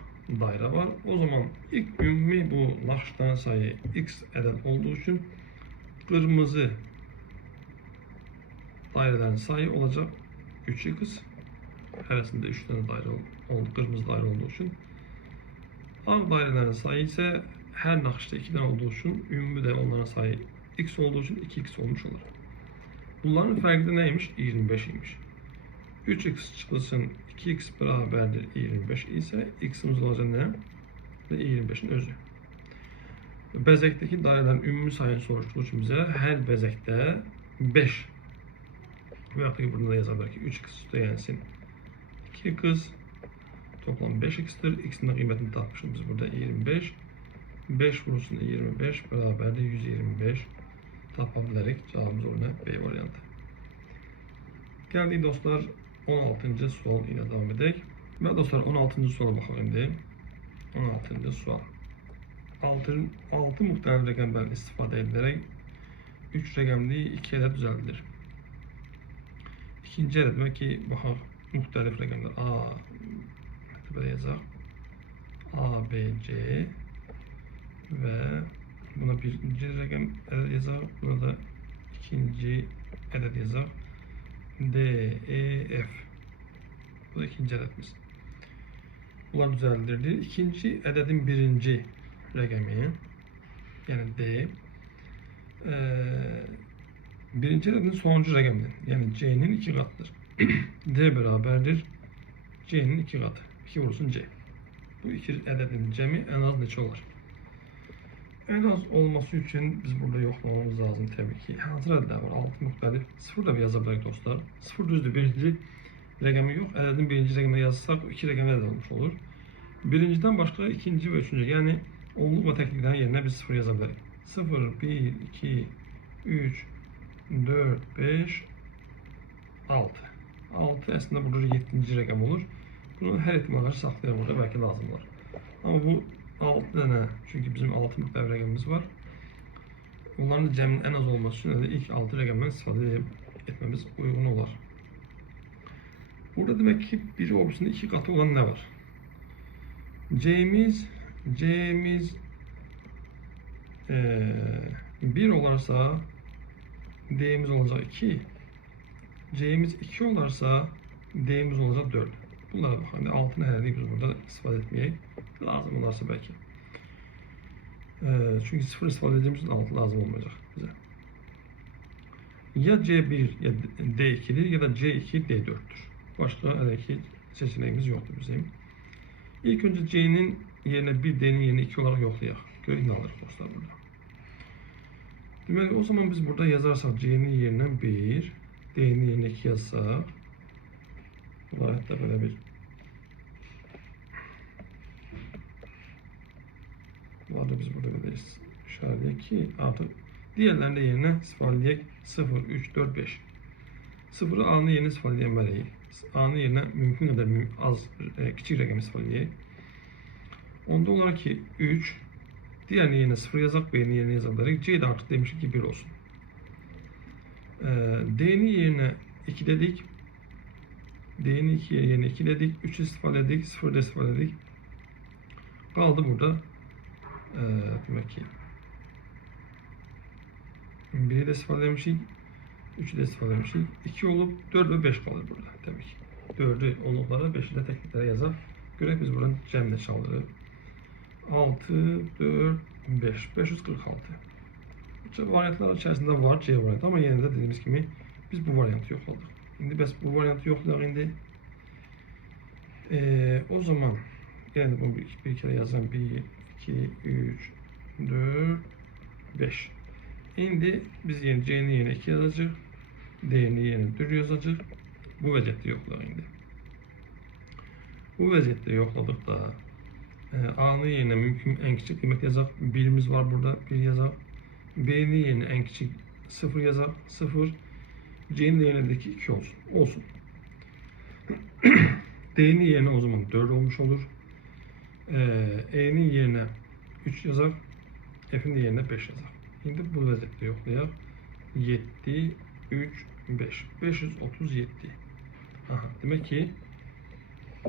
daire var. O zaman ilk ümumi bu nakışların sayı x adet olduğu için kırmızı dairelerin sayı olacak 3x. Arasında 3 tane daire kırmızı daire olduğu için. Ağ dairelerin sayı ise her nakışta 2 tane olduğu için ümumi de onların sayı x olduğu için 2x olmuş olur. Bunların farkı da neymiş? 25 imiş. 3x çıkılsın 2x beraberdir 25 ise x'imiz olacak ne? Ve 25'in özü. Bezekteki dairelerin ümumi sayını soruşturduğu için bize her bezekte 5 veyahut da burada da yazabilir ki 3x üstü yensin 2 kız toplam 5x'tir. X'in de kıymetini tapmışız biz burada 25. 5 vurulsun 25 beraberdir 125 tapabilerek cevabımız orada B variantı. Geldik dostlar 16. sual ile devam edelim. Ve dostlar 16. suala bakalım diye. 16. sual. 6 muhtemel rəqəmdən istifadə edilərək 3 rəqəmli 2 ədəd düzəldilir. İkinci ədəd demək ki, baxaq müxtəlif rəqəmlər A belə yazaq. A, B, C və buna birinci rəqəm ədəd yazaq. Buna da ikinci ədəd yazaq. D, E, F. Bu da ikinci ədədimiz. Bunlar düzəldilir. İkinci ədədin birinci rəqəmi, yəni D, birinci ədədin sonuncu rəqəmidir. Yəni C'nin 2 qatıdır. D bərabərdir C'nin 2 qatı. 2 vurulsun C. Bu iki ədədin cəmi ən az neçə olar? Ən az olması üçün biz burada yoxlamamız lazım təbii ki. Hansı ədədlər var? 6 müxtəlif. 0 da yazа bilərik dostlar. 0 düzdür. Birinci rəqəmi yox. Ədədin birinci rəqəminə yazsaq 2 rəqəmi ədəd olmuş olur. Birinciden başqa ikinci və üçüncü, yəni onluq və təkliklərin yerinə biz 0 yaza bilərik. 0, 1, 2, 3, 4, 5, 6. 6 aslında burada 7-ci rəqəm olur. Bunu hər ehtimala saxlayaq burada, bəlkə lazım olar. Amma bu 6 dənə, çünki bizim 6 müxtəlif rəqəmimiz var. Onların cəminin ən az olması üçün də ilk 6 rəqəmdən istifadə etməmiz uyğun olar. Burada demək ki, biri obrisində 2 qatı olan nə var? C'miz 1 olarsa D'miz olacaq 2. C'miz 2 olarsa D'miz olacaq 4. Bunlara baxanda 6'nı hələlik biz burada istifadə etməyək. Lazım olarsa bəlkə. Çünki 0 istifadə edəcəyimiz üçün 6 lazım olmayacaq bizə. Ya C1 ya D2'dir ya da C2 D4'tür. Başqa hələ ki seçənəyimiz yoxdur bizim. İlk öncə C'nin yerinə 1, D'nin yerinə 2 olaraq yoxlayaq. Görə nə alırıq dostlar burada. Deməli, o zaman biz burada yazarsaq C'nin yerinə 1, D'nin yerinə 2 yazsaq, bunlar hətta belə bir bunlar da biz burada belə işarələyək ki, artıq diğerlərində yerinə istifadələyək 0, 3, 4, 5. 0'ı A'nın yerinə istifadələyək. A'nın yerinə mümkün qədər az, kiçik rəqəm istifadələyək. Onda olaraq ki 3, diğerinin yerinə 0 yazaq, B'nin yerinə yazaq. C de artıq demişik ki 1 olsun. D'nin yerinə 2 dedik. D'nin 2 yerinə 2 dedik. 3 istifadə edik, 0 da istifadə edik. Qaldı burada. Demək ki 1'i de istifadə etmişik. 3'ü de istifadə etmişik. 2 olub 4 ve 5 qalır burada təbii ki. 4'ü onluqlara, 5'i də təkliklərə yazaq. Görək biz buradan cəmlə çalırıq. 6, 4, 5. 546. Variantlar içərisində var C variantı, amma yenə də dediyimiz kimi biz bu variantı yoxladıq. İndi bəs bu variantı yoxlayaq indi. O zaman yenə də bunu bir kere yazıram. 1, 2, 3, 4, 5. İndi biz yeni C'nin yerinə 2 yazacaq. D'nin yerinə 4 yazacaq. Bu vəziyyətdə yoxlayaq indi. Bu vəziyyətdə yoxladıqda A'nın yerinə mümkün ən kiçik qiymət yazaq. 1'imiz var burada. 1 yazaq. B'nin yerinə ən kiçik 0 yazaq. 0. C'nin yerindəki 2 olsun. Olsun. D'nin yerinə o zaman 4 olmuş olur. E'nin yerinə 3 yazaq. F'in yerinə 5 yazaq. Şimdi bu vəziyyətdə yoxlayaq. 7, 3, 5. 537. Aha, demək ki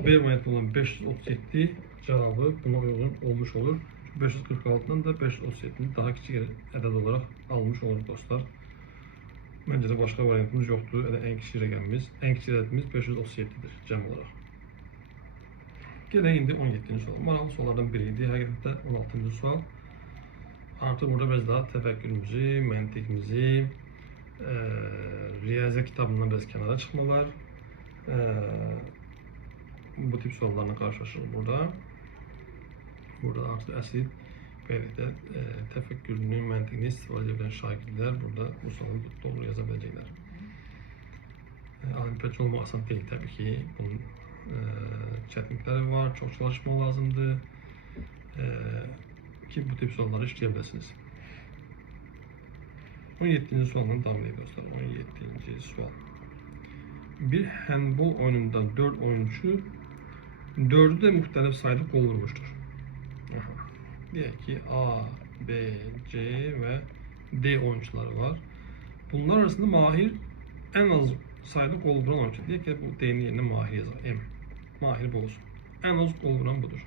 B variantı olan 537 cevabı buna uygun olmuş olur. 546'dan da 537'ni daha kiçik ədəd olaraq almış olur dostlar. Məncə də başqa variantımız yoxdur. En kiçik rəqəmimiz, ən kiçik ədədimiz 537'dir cəm olaraq. Gələk indi 17-ci sual. Maraqlı suallardan biri idi. Həqiqətdə 16-cı sual. Artıq burada biraz daha təfəkkürümüzü, məntiqimizi, riyaziyyat kitabından biraz kənara çıxmalar, bu tip suallarla qarşılaşırıq burada. Burada artıq əsl beləliklə təfəkkürünü, məntiqini istifadə edən şagirdlər burada bu sualı doğru yaza biləcəklər. Alimpiyatçı olmaq asan deyil təbii ki. Bunun çətinlikləri var, çox çalışma lazımdır ki bu tip sualları işləyə biləsiniz. 17-ci sualdan davam edelim dostlar. 17-ci sual. Bir handbol oyununda 4 oyuncu 4'ü de müxtəlif sayda qol vurmuşdur. Deyək ki A, B, C və D oyuncuları var. Bunlar arasında Mahir en az sayda qol vuran oyuncu. Deyək ki bu D'nin yerinə Mahir yazaq. M. Mahir bu olsun. En az qol vuran budur.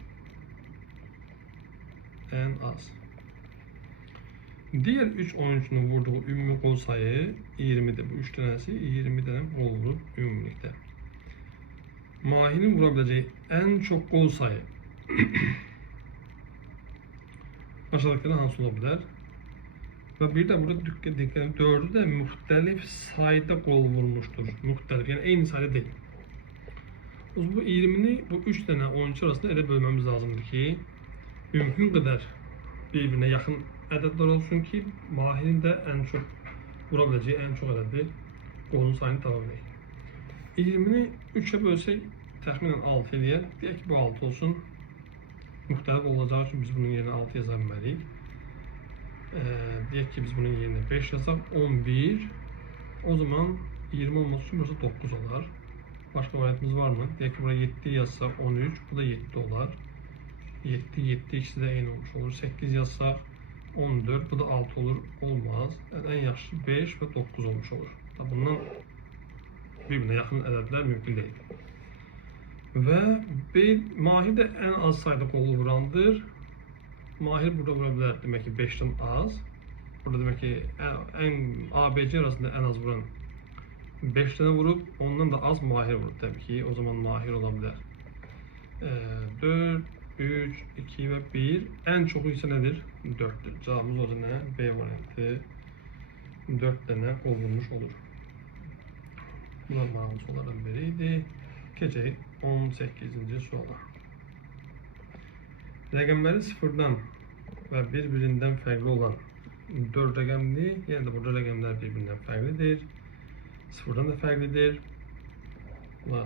En az. Diğer 3 oyuncunun vurduğu ümumi gol sayı 20'dir. Bu 3 tanesi 20 tane gol vurup ümumilikte. Mahir'in vurabileceği en çok gol sayı aşağıdakilerden hangisi olabilir? Ve bir de burada dikkat 4'ü de muhtelif sayıda gol vurmuştur. Muhtelif yani aynı sayıda değil. O zaman bu 20'ni bu 3 tane oyuncu arasında elə bölmemiz lazımdır ki mümkün kadar birbirine yakın ədədlər olsun ki Mahir'in de en çok vurabileceği en çok ədədi golun sayını tapa bilək. 20'ni 3'e bölsək təxminən 6 eləyər. Deyək ki bu 6 olsun. Müxtəlif olacağı üçün biz bunun yerine 6 yaza bilməliyik. Deyək ki biz bunun yerine 5 yazaq. 11. O zaman 20 olması için burası 9 olar. Başka variantımız var mı? Deyək ki, buraya 7 yazsa 13, bu da 7 olar. 7, 7 ikisi de eyni olmuş olur. 8 yazsak 14, bu da 6 olur. Olmaz. Yani en yaxşı 5 ve 9 olmuş olur. Bundan birbirine yaxın ədədlər mümkün değil. Ve Mahir de en az sayıda qollu vurandır. Mahir burada vura bilər, demək ki 5'ten az. Burada demək ki ABC arasında en az vuran 5 tane vurup ondan da az Mahir vurur tabii ki. O zaman Mahir olabilir. 4, 3, 2 ve 1. En çoku ise nedir? 4'tür. Cevabımız o zaman B variantı. 4 tane kol vurmuş olur. Bunlar maraqlı sorulardan biriydi. Keçək 18-ci suala. Rəqəmləri sıfırdan və bir-birindən fərqli olan 4 rəqəmli, yəni də burada rəqəmlər bir-birindən fərqlidir. Sıfırdan da fərqlidir. Bunlar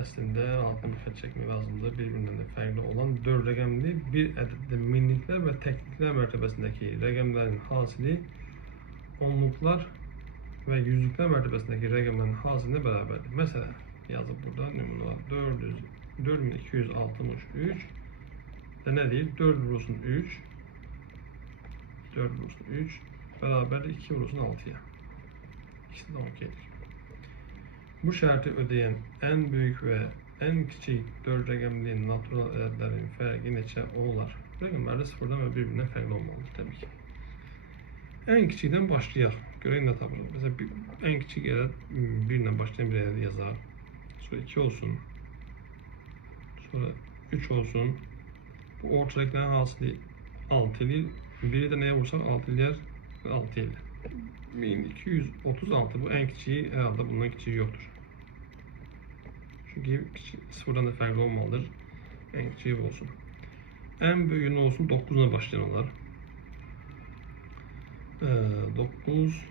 əslində altını xətt çəkmək lazımdır. Bir-birindən də fərqli olan 4 rəqəmli bir ədəddə minliklər və təkliklər mərtəbəsindəki rəqəmlərin hasili onluqlar və yüzlüklər mərtəbəsindəki rəqəmlərin hasilinə bərabərdir. Məsələn, yazıb burada nümunələr 4263 və nə deyir? 4 vurulsun 3 bərabərdir 2 vurulsun 6'ya. İkisi də 12'dir. Bu şərti ödəyən ən böyük və ən kiçik 4 rəqəmli natural ədədlərin fərqi neçə olar? Rəqəmləri sıfırdan və bir-birindən fərqli olmalıdır təbii ki. Ən kiçikdən başlayaq. Görək nə tapırıq. Məsələn, ən kiçik ədəd 1 ilə başlayan bir ədəd yazaq. Sonra 2 olsun. Sonra 3 olsun. Bu ortadakilərin hasili 6 edir. Biri də nəyə vursaq 6 edir və 6 edir. 1236 bu ən kiçiyi, herhalde bundan kiçiyi yoktur. Çünki sıfırdan da fərqli olmalıdır. Ən kiçiyi olsun. Ən böyüyü nə olsun? 9 ilə başlayan olar. 9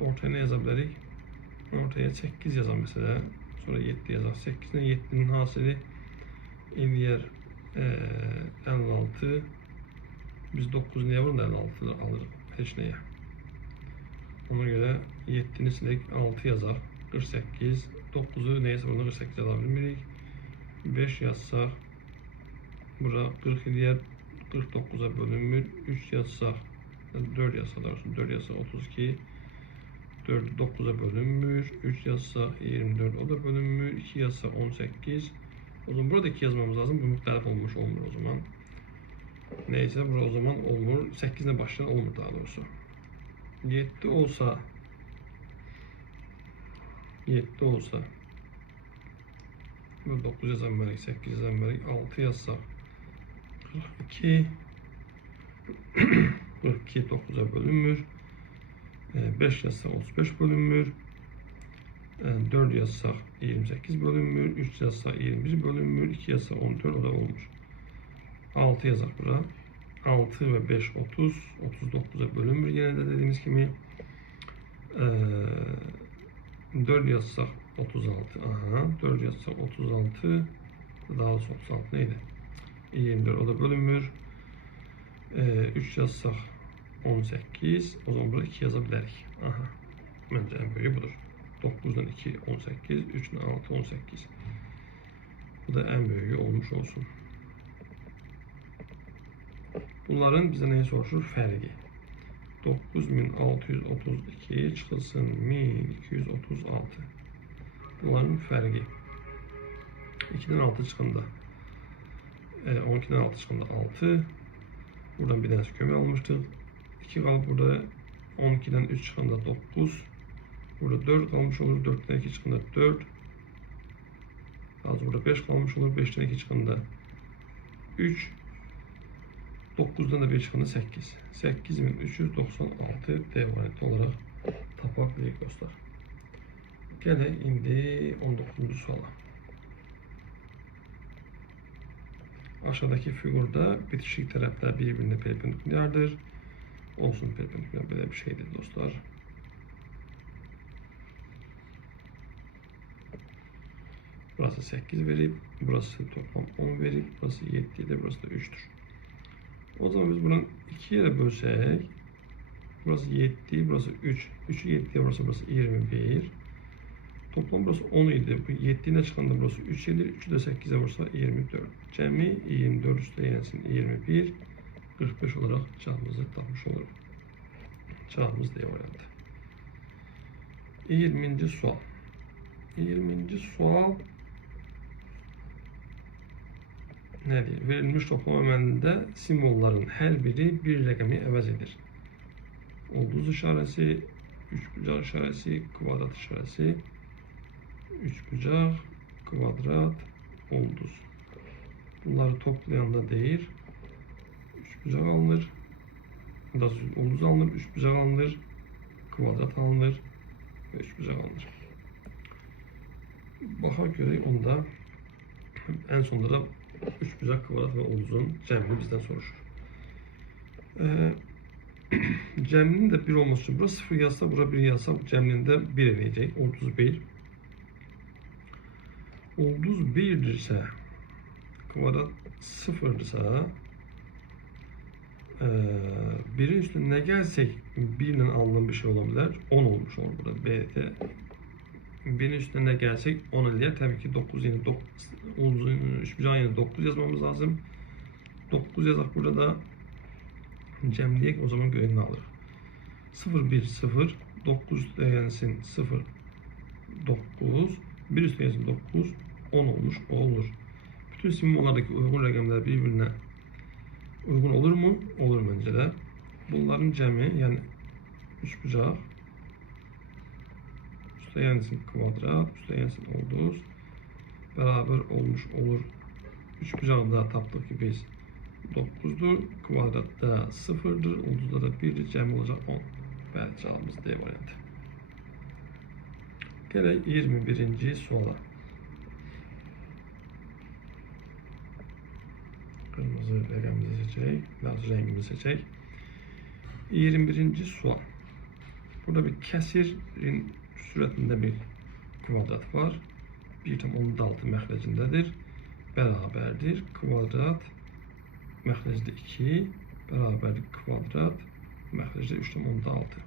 ortaya ne yazabilirik? Ortaya 8 yazalım mesela. Sonra 7 yazalım. 8 ile 7'nin hasili yer 56. Biz 9 neye vurun da 56 alır heç neye. Ona göre 7'ni silek 6 yazar. 48. 9'u neyse burada 48 alabilirik. 5 yazsak bura 40 yer 49'a bölünmür. 3 yazsak 4 yazsa doğrusu 4 yazsa 32. 4 9'a bölünmür. 3 yazsa 24 o da bölünmür. 2 yazsa 18. O zaman burada 2 yazmamız lazım. Bu müxtəlif olmuş olmur o zaman. Neyse burada o zaman olmur. 8 ile başlayan olmur daha doğrusu. 7 olsa 9 yazan 8 yazan 6 yazsa 42 42 9'a bölünmür. 5 yazsak 35 bölünmür. 4 yazsak 28 bölünmür. 3 yazsak 21 bölünmür. 2 yazsak 14 o da olmuş. 6 yazak bura. 6 ve 5 30. 39'a bölünmür. Yine de dediğimiz gibi 4 yazsak 36. Aha, 4 yazsak 36. Daha doğrusu 36 neydi? 24 o da bölünmür. 3 yazsak 18. O zaman burada 2 yazabilirik. Aha. Bence en büyüğü budur. 9'dan 2 18. 3'den 6 18. Bu da en büyüğü olmuş olsun. Bunların bize neyi soruşur? Fərqi. 9632 çıxılsın 1236. Bunların fərqi. 2'den 6 çıxında 12'den 6 çıxında 6. Buradan bir tanesi kömür almıştık. 2 kalıp burada 12'den 3 çıxanda 9. Burada 4 kalmış olur. 4'ten 2 çıxında 4. Az burada 5 kalmış olur. 5'ten 2 çıxında 3. 9'dan da 1 çıxında 8. 8396 D variantı olarak tapabilirik dostlar. Gene indi 19. suala. Aşağıdaki figurda bitişik taraflar birbirine perpendikülerdir. Olsun perpendiküler böyle bir şeydir dostlar. Burası 8 verip, burası toplam 10 verip, burası 7 de burası da 3'tür. O zaman biz bunu 2 yere bölsek Burası 7, burası 3. 3'ü 7'ye burası 21. Toplam burası 10 idi. Bu 7'ine çıkanda burası 3 gelir. 3'ü de 8'e vursa 24. Cemi 24 üstə yensin 21. 45 olarak cevabımızı tapmış oluruz. Cevabımız D variantı. 20. sual. 20. sual nedir? Verilmiş toplama əməlində simvolların hər biri bir rəqəmi əvəz edir. Ulduz işarəsi, üçbucaq işarəsi, kvadrat işarəsi, üçbucaq, kvadrat, ulduz. Bunları toplayanda deyir, üçbucaq alınır, ulduz alınır, üçbucaq alınır, kvadrat alınır ve üçbucaq alınır. Baxa görək onda en sonunda da üçbucaq, kvadrat ve ulduzun cəmini bizden soruşur. Cəminin de 1 olması için burası 0 yazsa, bura 1 yazsa cəminin de 1 eləyəcək. Ulduz 1. Ulduz 1'dirsə, kvadrat 0'dırsa, birin üstüne gelsek 1 ile alınan bir şey olabilir. 10 olmuş olur burada. BT. Birin üstüne gelsek 10 eləyər. Tabii ki 9 yine 9, ulduzun üçbucağın yine 9 yazmamız lazım. 9 yazaq burada da cəmləyək, o zaman görək nə alır. 0, 1, 0, 9 üstə yensin 0, 9, 1 üstə yensin 9, 10 olmuş, o olur. Bütün simvollardaki uygun rəqəmlər birbirine uygun olur mu? Olur bence de. Bunların cəmi, yəni üçbucaq, üstə yensin kvadrat, üstə yensin ulduz, beraber olmuş olur. Üçbucaqda tapdıq ki biz 9'dur, kvadratda 0'dır, ulduzda da 1'dir, cəmi olacaq 10. Bəli, cevabımız D variantı. Gələk 21. suala. Kırmızı rəqəmimizi seçək, yazı rəngimizi seçək. 21. sual. Burada bir kəsirin sürətində bir kvadrat var. 1,6 məxrəcindədir. Bərabərdir. Kvadrat məxrəcdə 2, bərabərdir kvadrat məxrəcdə 3,6.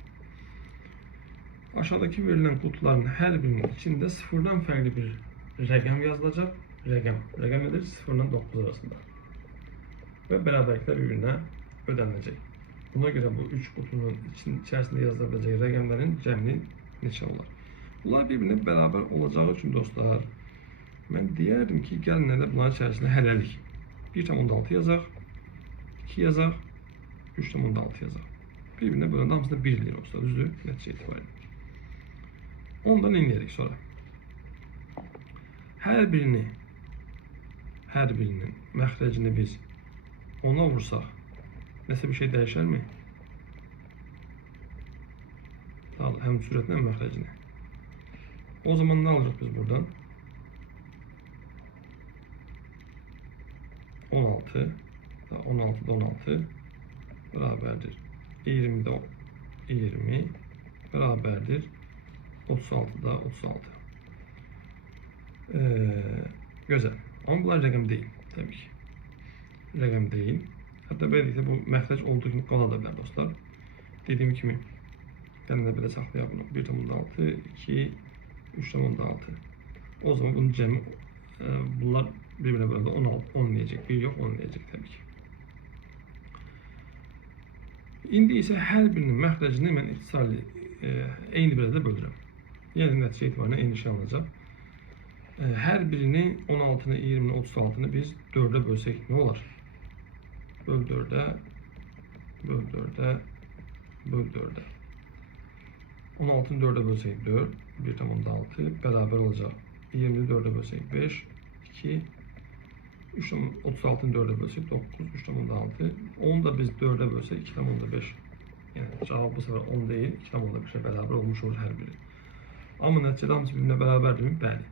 Aşağıdaki verilen kutuların her birinin içinde sıfırdan farklı bir rəqəm yazılacaq. Rəqəm nedir? 0 ile 9 arasında. Ve beraberlikler birbirine ödenecek. Buna göre bu 3 kutunun içerisinde yazılabilecek rəqəmlərin cəmli neçə olar? Bunlar birbirine beraber olacağı için dostlar, ben deyərdim ki, gəlin elə bunların içerisinde hələlik 1,6 yazaq, 2 yazaq, 3,6 yazaq. Birbirine bölündə hamısında 1 eləyir olsa, düzdür, nəticə itibarilə. Ondan inleyerek sonra. Her birinin məxrəcini biz ona vursaq, nəsə bir şey dəyişər mi? Həm sürətlə, həm məxrəcini. O zaman ne alacaq biz buradan? 16, 16'da 16 beraberdir. 20'de 20 beraberdir. 36'da 36. Güzel. Ama bunlar rəqəm değil tabii ki. Rəqəm değil. Hatta belki bu məxrəc olduğu kimi qala da bilər dostlar. Dediğim kimi gəlin də belə saxlayaq bunu. 1,6, 2, 3,6. O zaman bunun cəmi bunlar birbirine bölündə 10 eləyəcək. 1 yox, 10 eləyəcək tabii ki. İndi isə hər birinin məxrəcini mən ixtisarlı eyni bir də bölürəm. Yəni nəticə etibarına eyni şey alınacaq. Hər birini 16'nı, 20'ni, 36'nı biz 4'e bölsək nə olar? Böl 4'e, böl 4'e, böl 4'e. 16'nı 4'e bölsək 4, 1,6 beraber olacaq. 20'ni 4'e bölsək 5, 2, 36'nı 4'e bölsək 9, 3,6. 10'u da biz 4'e bölsək 2,5. Yəni cavab bu sefer 10 değil, 2,5'e beraber olmuş olur hər biri. Ama nəticədə hamısı birbirine beraberdir mi? Bəli.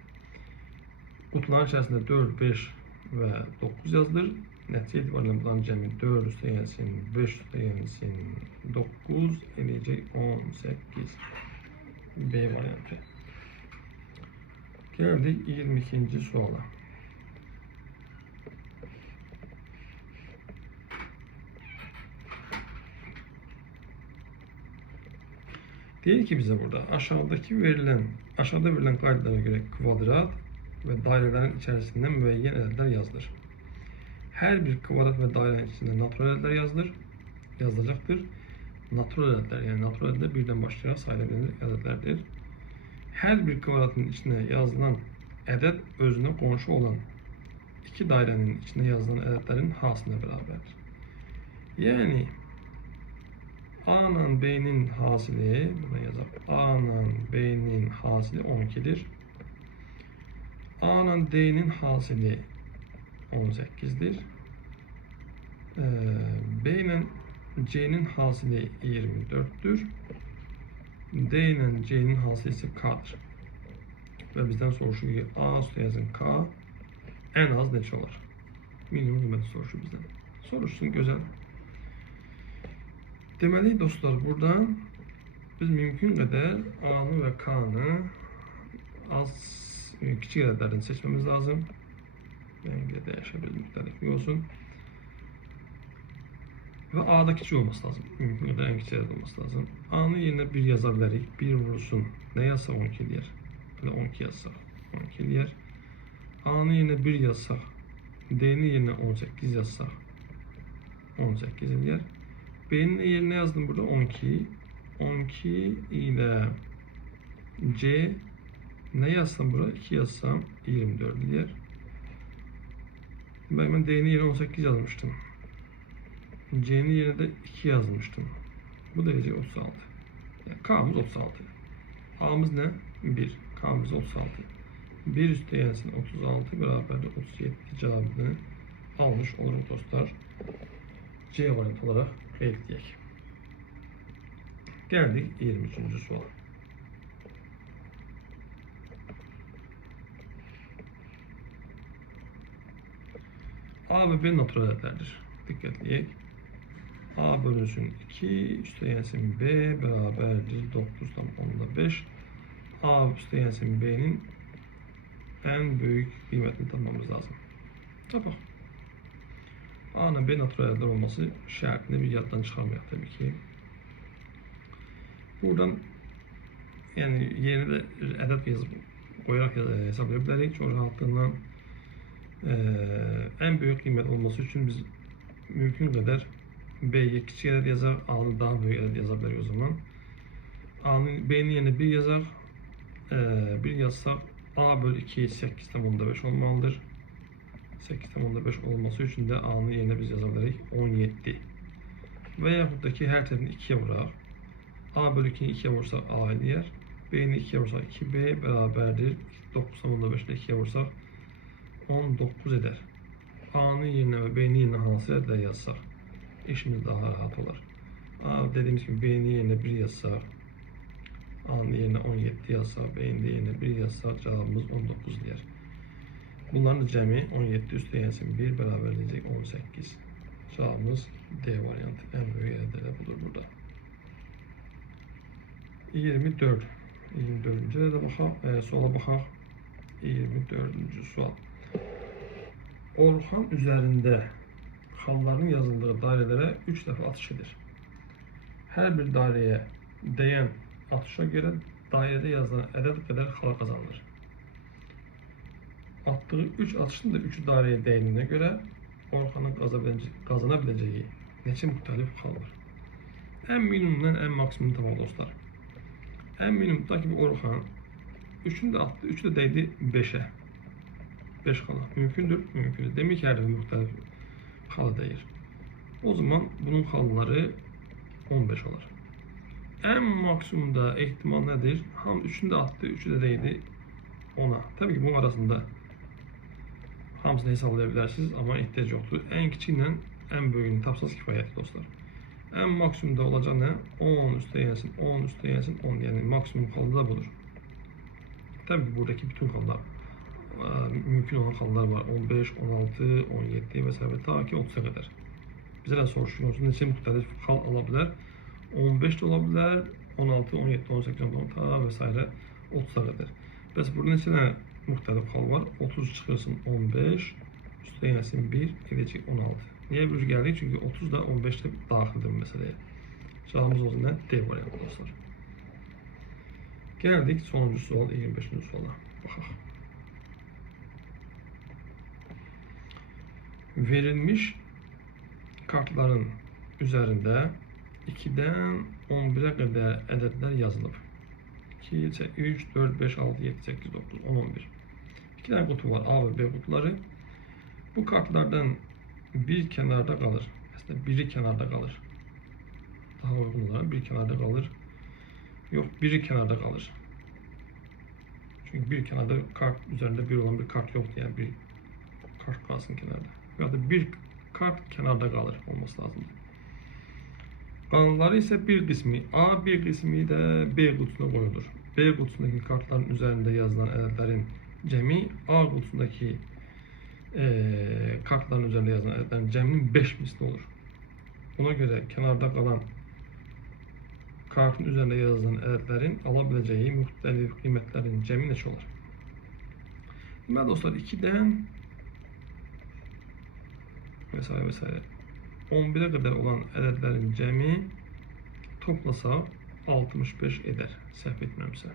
Kutuların içerisinde 4, 5 ve 9 yazılır. Nəticə etibarıyla bunların cəmi 4 üstə gəlsin, 5 üstə gəlsin, 9 eləyəcək 18. B variantı. Geldik 22. suala. Deyir ki bize burada aşağıda verilen qaydalara göre kvadrat ve dairelerin içerisinde müeyyen ədədlər yazılır. Her bir kvadrat ve dairenin içinde natural ədədlər yazılacaktır. Natural ədədlər, yani natural ədədlər birden başlayarak sayılabilen ədədlərdir. Her bir kvadratın içine yazılan ədəd özüne qonşu olan iki dairenin içinde yazılan ədədlərin hasına bərabərdir. Yani A'nın B'nin hasili, buna yazalım. A'nın B'nin hasili 12'dir. A'nın D'nin hasili 18'dir. B'nin C'nin hasili 24'tür. D'nin C'nin hasili ise K'dır. Ve bizden soruşuyor ki A üstü yazın K en az neçə olar? Minimum qiyməti soruşur bizden. Soruşsun, güzel. Deməli dostlar, buradan biz mümkün qədər A'nı və K'nı kiçik ədədlərini seçmemiz lazım. Rəngi dəyişəbilir, müxtəlif olsun. Ve A'da kiçik olması lazım. Mümkün qədər en kiçik ədəd olması lazım. A'nın yerine 1 yaza bilərik. 1 vurulsun. Ne yazsaq 12 eləyər. Böyle 12 yazsaq 12 eləyər. A'nın yerine 1 yazsaq, D'nin yerine 18 yazsaq 18 eləyər. B'nin yerine yazdım burada 12. 12 ile C ne yazsam burada? 2 yazsam 24 eləyər. Ben D'nin yerine 18 yazmıştım. C'nin yerine de 2 yazmıştım. Bu derece 36. Yani K'mız 36. A'mız ne? 1. K'mız 36. 1 üstü gelsin 36 beraber de 37 cevabını almış oluruz dostlar. C variant olarak ekleyek. Geldik 23. sual. A ve B natural ədədlərdir. Dikkatleyek. A bölünsün 2, üstə gelsin B beraberdir 9'dan 10'da 5. A üstə gelsin B'nin en büyük kıymetini tanımamız lazım. Tamam. A'nın B natural ədədlər olması şərtini bir yaddan çıxarmayaq tabii ki. Buradan yani yerine de ədəd yazıp koyarak hesaplayabiliriz. Çok rahatlığından en büyük kıymet olması için biz mümkün kadar B'ye küçük ədəd yazar, A'nı daha büyük ədəd yazabiliriz o zaman. B'nin yerine 1 yazar, 1 yazsak A bölü 2 8/5 olmalıdır. 8/5 olması için de A'nın yerine biz yazabiliriz 17. Veyahut da ki her tarafını 2'ye vurarak A bölü 2'yi 2'ye vursak A eləyər. B'ni 2'ye vursak 2B beraberdir. 9/5 ile 2'ye vursak 19 eder. A'nın yerine ve B'nin yerine hansı ədəd yazsak işimiz daha rahat olur. A dediğimiz gibi B'nin yerine 1 yazsak, A'nın yerine 17 yazsak, B'nin yerine 1 yazsak cevabımız 19 eləyər. Bunların cəmi 17 üstə gelsin 1 beraber edecek 18. Cevabımız D variantı. En büyük ədəd budur burada. 24. 24. de baxaq, suala baxaq. 24. sual. Orhan üzerinde xallarının yazıldığı dairelere 3 defa atış edir. Her bir daireye değen atışa göre dairede yazılan ədəd kadar xal kazanılır. Attığı 3 atışın da 3'ü daireye değdiğine göre Orhan'ın kazanabileceği neçə müxtəlif xal var. En minimumdan en maksimum tamam dostlar. En minimum da ki Orhan 3'ünü de attı, 3'ü de değdi 5'e. 5 xala. Mümkündür, mümkündür. Demek ki her bir müxtəlif xal değir. O zaman bunun xalları 15 olur. En maksimumda ihtimal nedir? Ham 3'ünü de attı, 3'ü de değdi 10'a. Tabii ki bunun arasında hamısını hesaplayabilirsiniz ama ihtiyaç yoktur. En küçüğüyle en büyüğünü tapsanız kifayetli dostlar. En maksimumda olacak ne? 10 üstü gelsin, 10 üstü gelsin, 10 yani maksimum xalı da budur. Tabii ki buradaki bütün xallar mümkün olan xallar var. 15, 16, 17 vesaire ta ki 30'a kadar. Bize de soruşturulmuş neçə müxtəlif xal alabilir? 15 de olabilir, 16, 17, 18, 19 ta vesaire 30'a kadar. Bəs burada neçə müxtəlif xal var? 30 çıxırsın 15, üstə gelsin 1, edəcək 16. Niye böyle geldik? Çünkü 30 da 15 de daxildir meseleye. Cevabımız o zaman D variantı dostlar. Geldik sonuncu sual, 25. suala. Baxaq. Verilmiş kartların üzerinde 2'den 11'e kadar ədədlər yazılıb. 2, 3, 4, 5, 6, 7, 8, 9, 10, 11. 2 tane kutu var, A ve B kutuları. Bu kartlardan bir kenarda kalır. Aslında biri kenarda kalır. Daha uygun olarak bir kenarda kalır. Yok, biri kenarda kalır. Çünkü bir kenarda kart üzerinde bir olan bir kart yok, yani bir kart kalsın kenarda. Ya da bir kart kenarda kalır olması lazım. Kalanları ise bir kısmı A, bir kısmı da B kutusuna koyulur. B kutusundaki kartların üzerinde yazılan ədədlərin cemi A kutusundaki kartların üzerinde yazılan ədədlərin ceminin 5 misli olur. Buna göre kenarda kalan kartın üzerinde yazılan ədədlərin alabileceği müxtəlif qiymətlərin cemi neçə olur? Deməli dostlar, 2'den vesaire vesaire 11'e kadar olan ədədlərin cemi toplasaq 65 eder. Səhv etmirəmsə.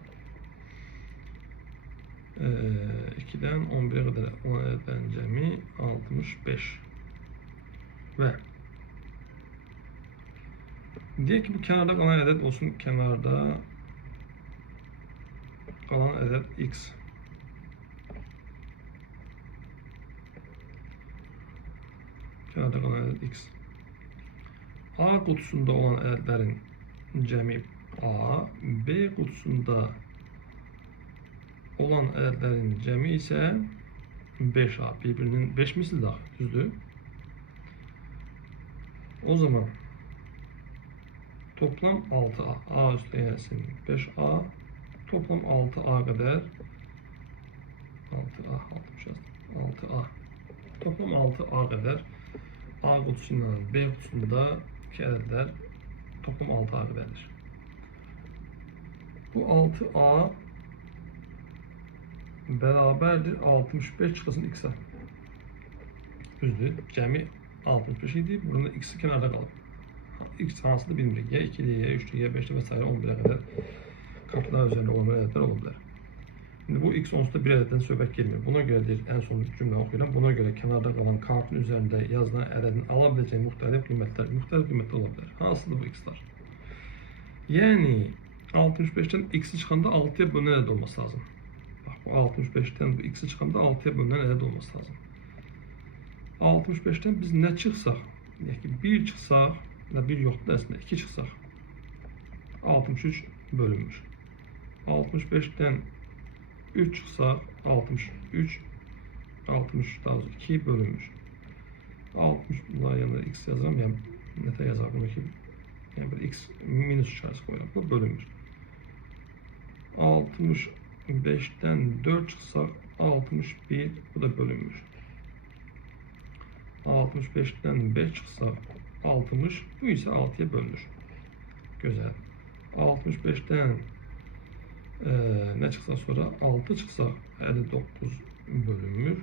2'den 11'e kadar olan ədədlərin cemi 65. Ve diye ki bu kenarda kalan ədəd olsun, kenarda kalan ədəd x. Kenarda kalan ədəd x. A kutusunda olan ədədlərin cemi A, B kutusunda olan ədədlərin cemi ise 5A. Birbirinin 5 misli daha, düzdür. O zaman toplam 6A. A üstü gelsin 5A. Toplam 6A kadar 6A 6A. Toplam 6A kadar A kutusundan B kutusundaki ədədlər toplam 6A kadardır. Bu 6A beraberdir 65 çıxılsın x'e. Düzdür. Cəmi 65 idi. Burada x'i kenarda qalıb. X hansıdır bilmirik. Ya 2'li, ya 3'lü, ya 5'li vesaire 11'e kadar kartlar üzerinde olan ədədlər olabilir. Şimdi bu x onsuzda bir ədəddən söhbət gelmiyor. Buna göre değil, en son cümle okuyuram. Buna göre kenarda kalan kartın üzerinde yazılan ədədin alabileceği müxtəlif qiymətlər olabilir. Hansıdır bu x'lar? Yani 65'ten x'i çıxanda 6'ya bölünən ədəd olması lazım. Bak, bu 65'ten bu x'i çıxanda 6'ya bölünən ədəd olması lazım. 65'ten biz ne çıxsaq, yəni ki 1 çıxsaq, ya 1 yoxdur əslində, 2 çıxsaq 63 bölünmüş. 65'ten 3 çıxsaq 63 daha 2 bölünmüş. 60 bunlar yanında x yazıram, yəni nətə yazar bunu ki, yəni bir x minus işarəsi qoyuram, bu bölünmüş. 65'ten 4 çıxsaq 61, bu da bölünmüş. 65'ten 5 çıxsaq 60, bu ise 6'ya bölünür. Güzel. 65'ten ne çıksa sonra 6 çıksa 59 bölünmür.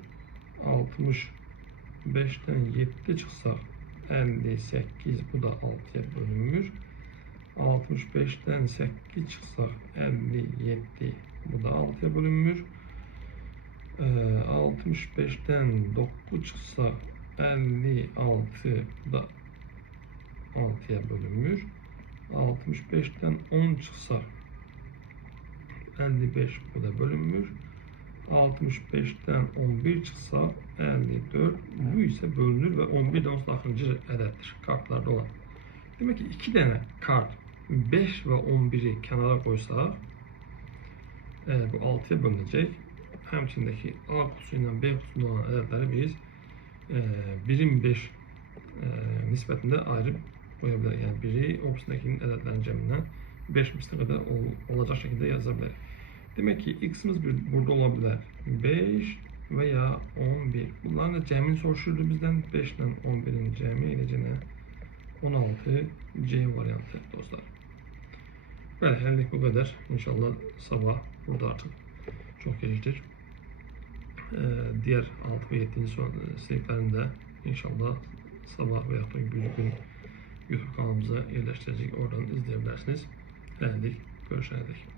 65'ten 7 çıksa 58, bu da 6'ya bölünmür. 65'ten 8 çıksa 57, bu da 6'ya bölünmür. 65'ten 9 çıksa 56, bu da 6'ya bölünmür. 65'ten 10 çıksa 55, bu da bölünmür. 65'ten 11 çıksa 54, bu ise bölünür ve 11'den sonra axırıncı ədəddir kartlarda olan. Demek ki 2 tane kart 5 ve 11'i kenara koysaq bu 6'ya bölünəcək. Həmçindəki A kutusu ilə B kutusunda olan ədədləri biz 1'in 5 nisbətində ayırıb qoya bilərik. Yəni biri obsundakinin ədədlərin cəmindən 5 misli kadar olacak şekilde yazabilir. Demek ki x'imiz burada olabilir 5 veya 11. Bunların da cemini soruşurdu bizden. 5 ile 11'in cemi eləcənə 16 C variantı dostlar. Böyle henlik bu kadar. İnşallah sabah burada artık çok geciktir. Diğer 6 ve 7. sınıflarında inşallah sabah veya da bir gün YouTube kanalımıza yerleştirecek. Oradan izleyebilirsiniz. Beğendik. Görüşene dek.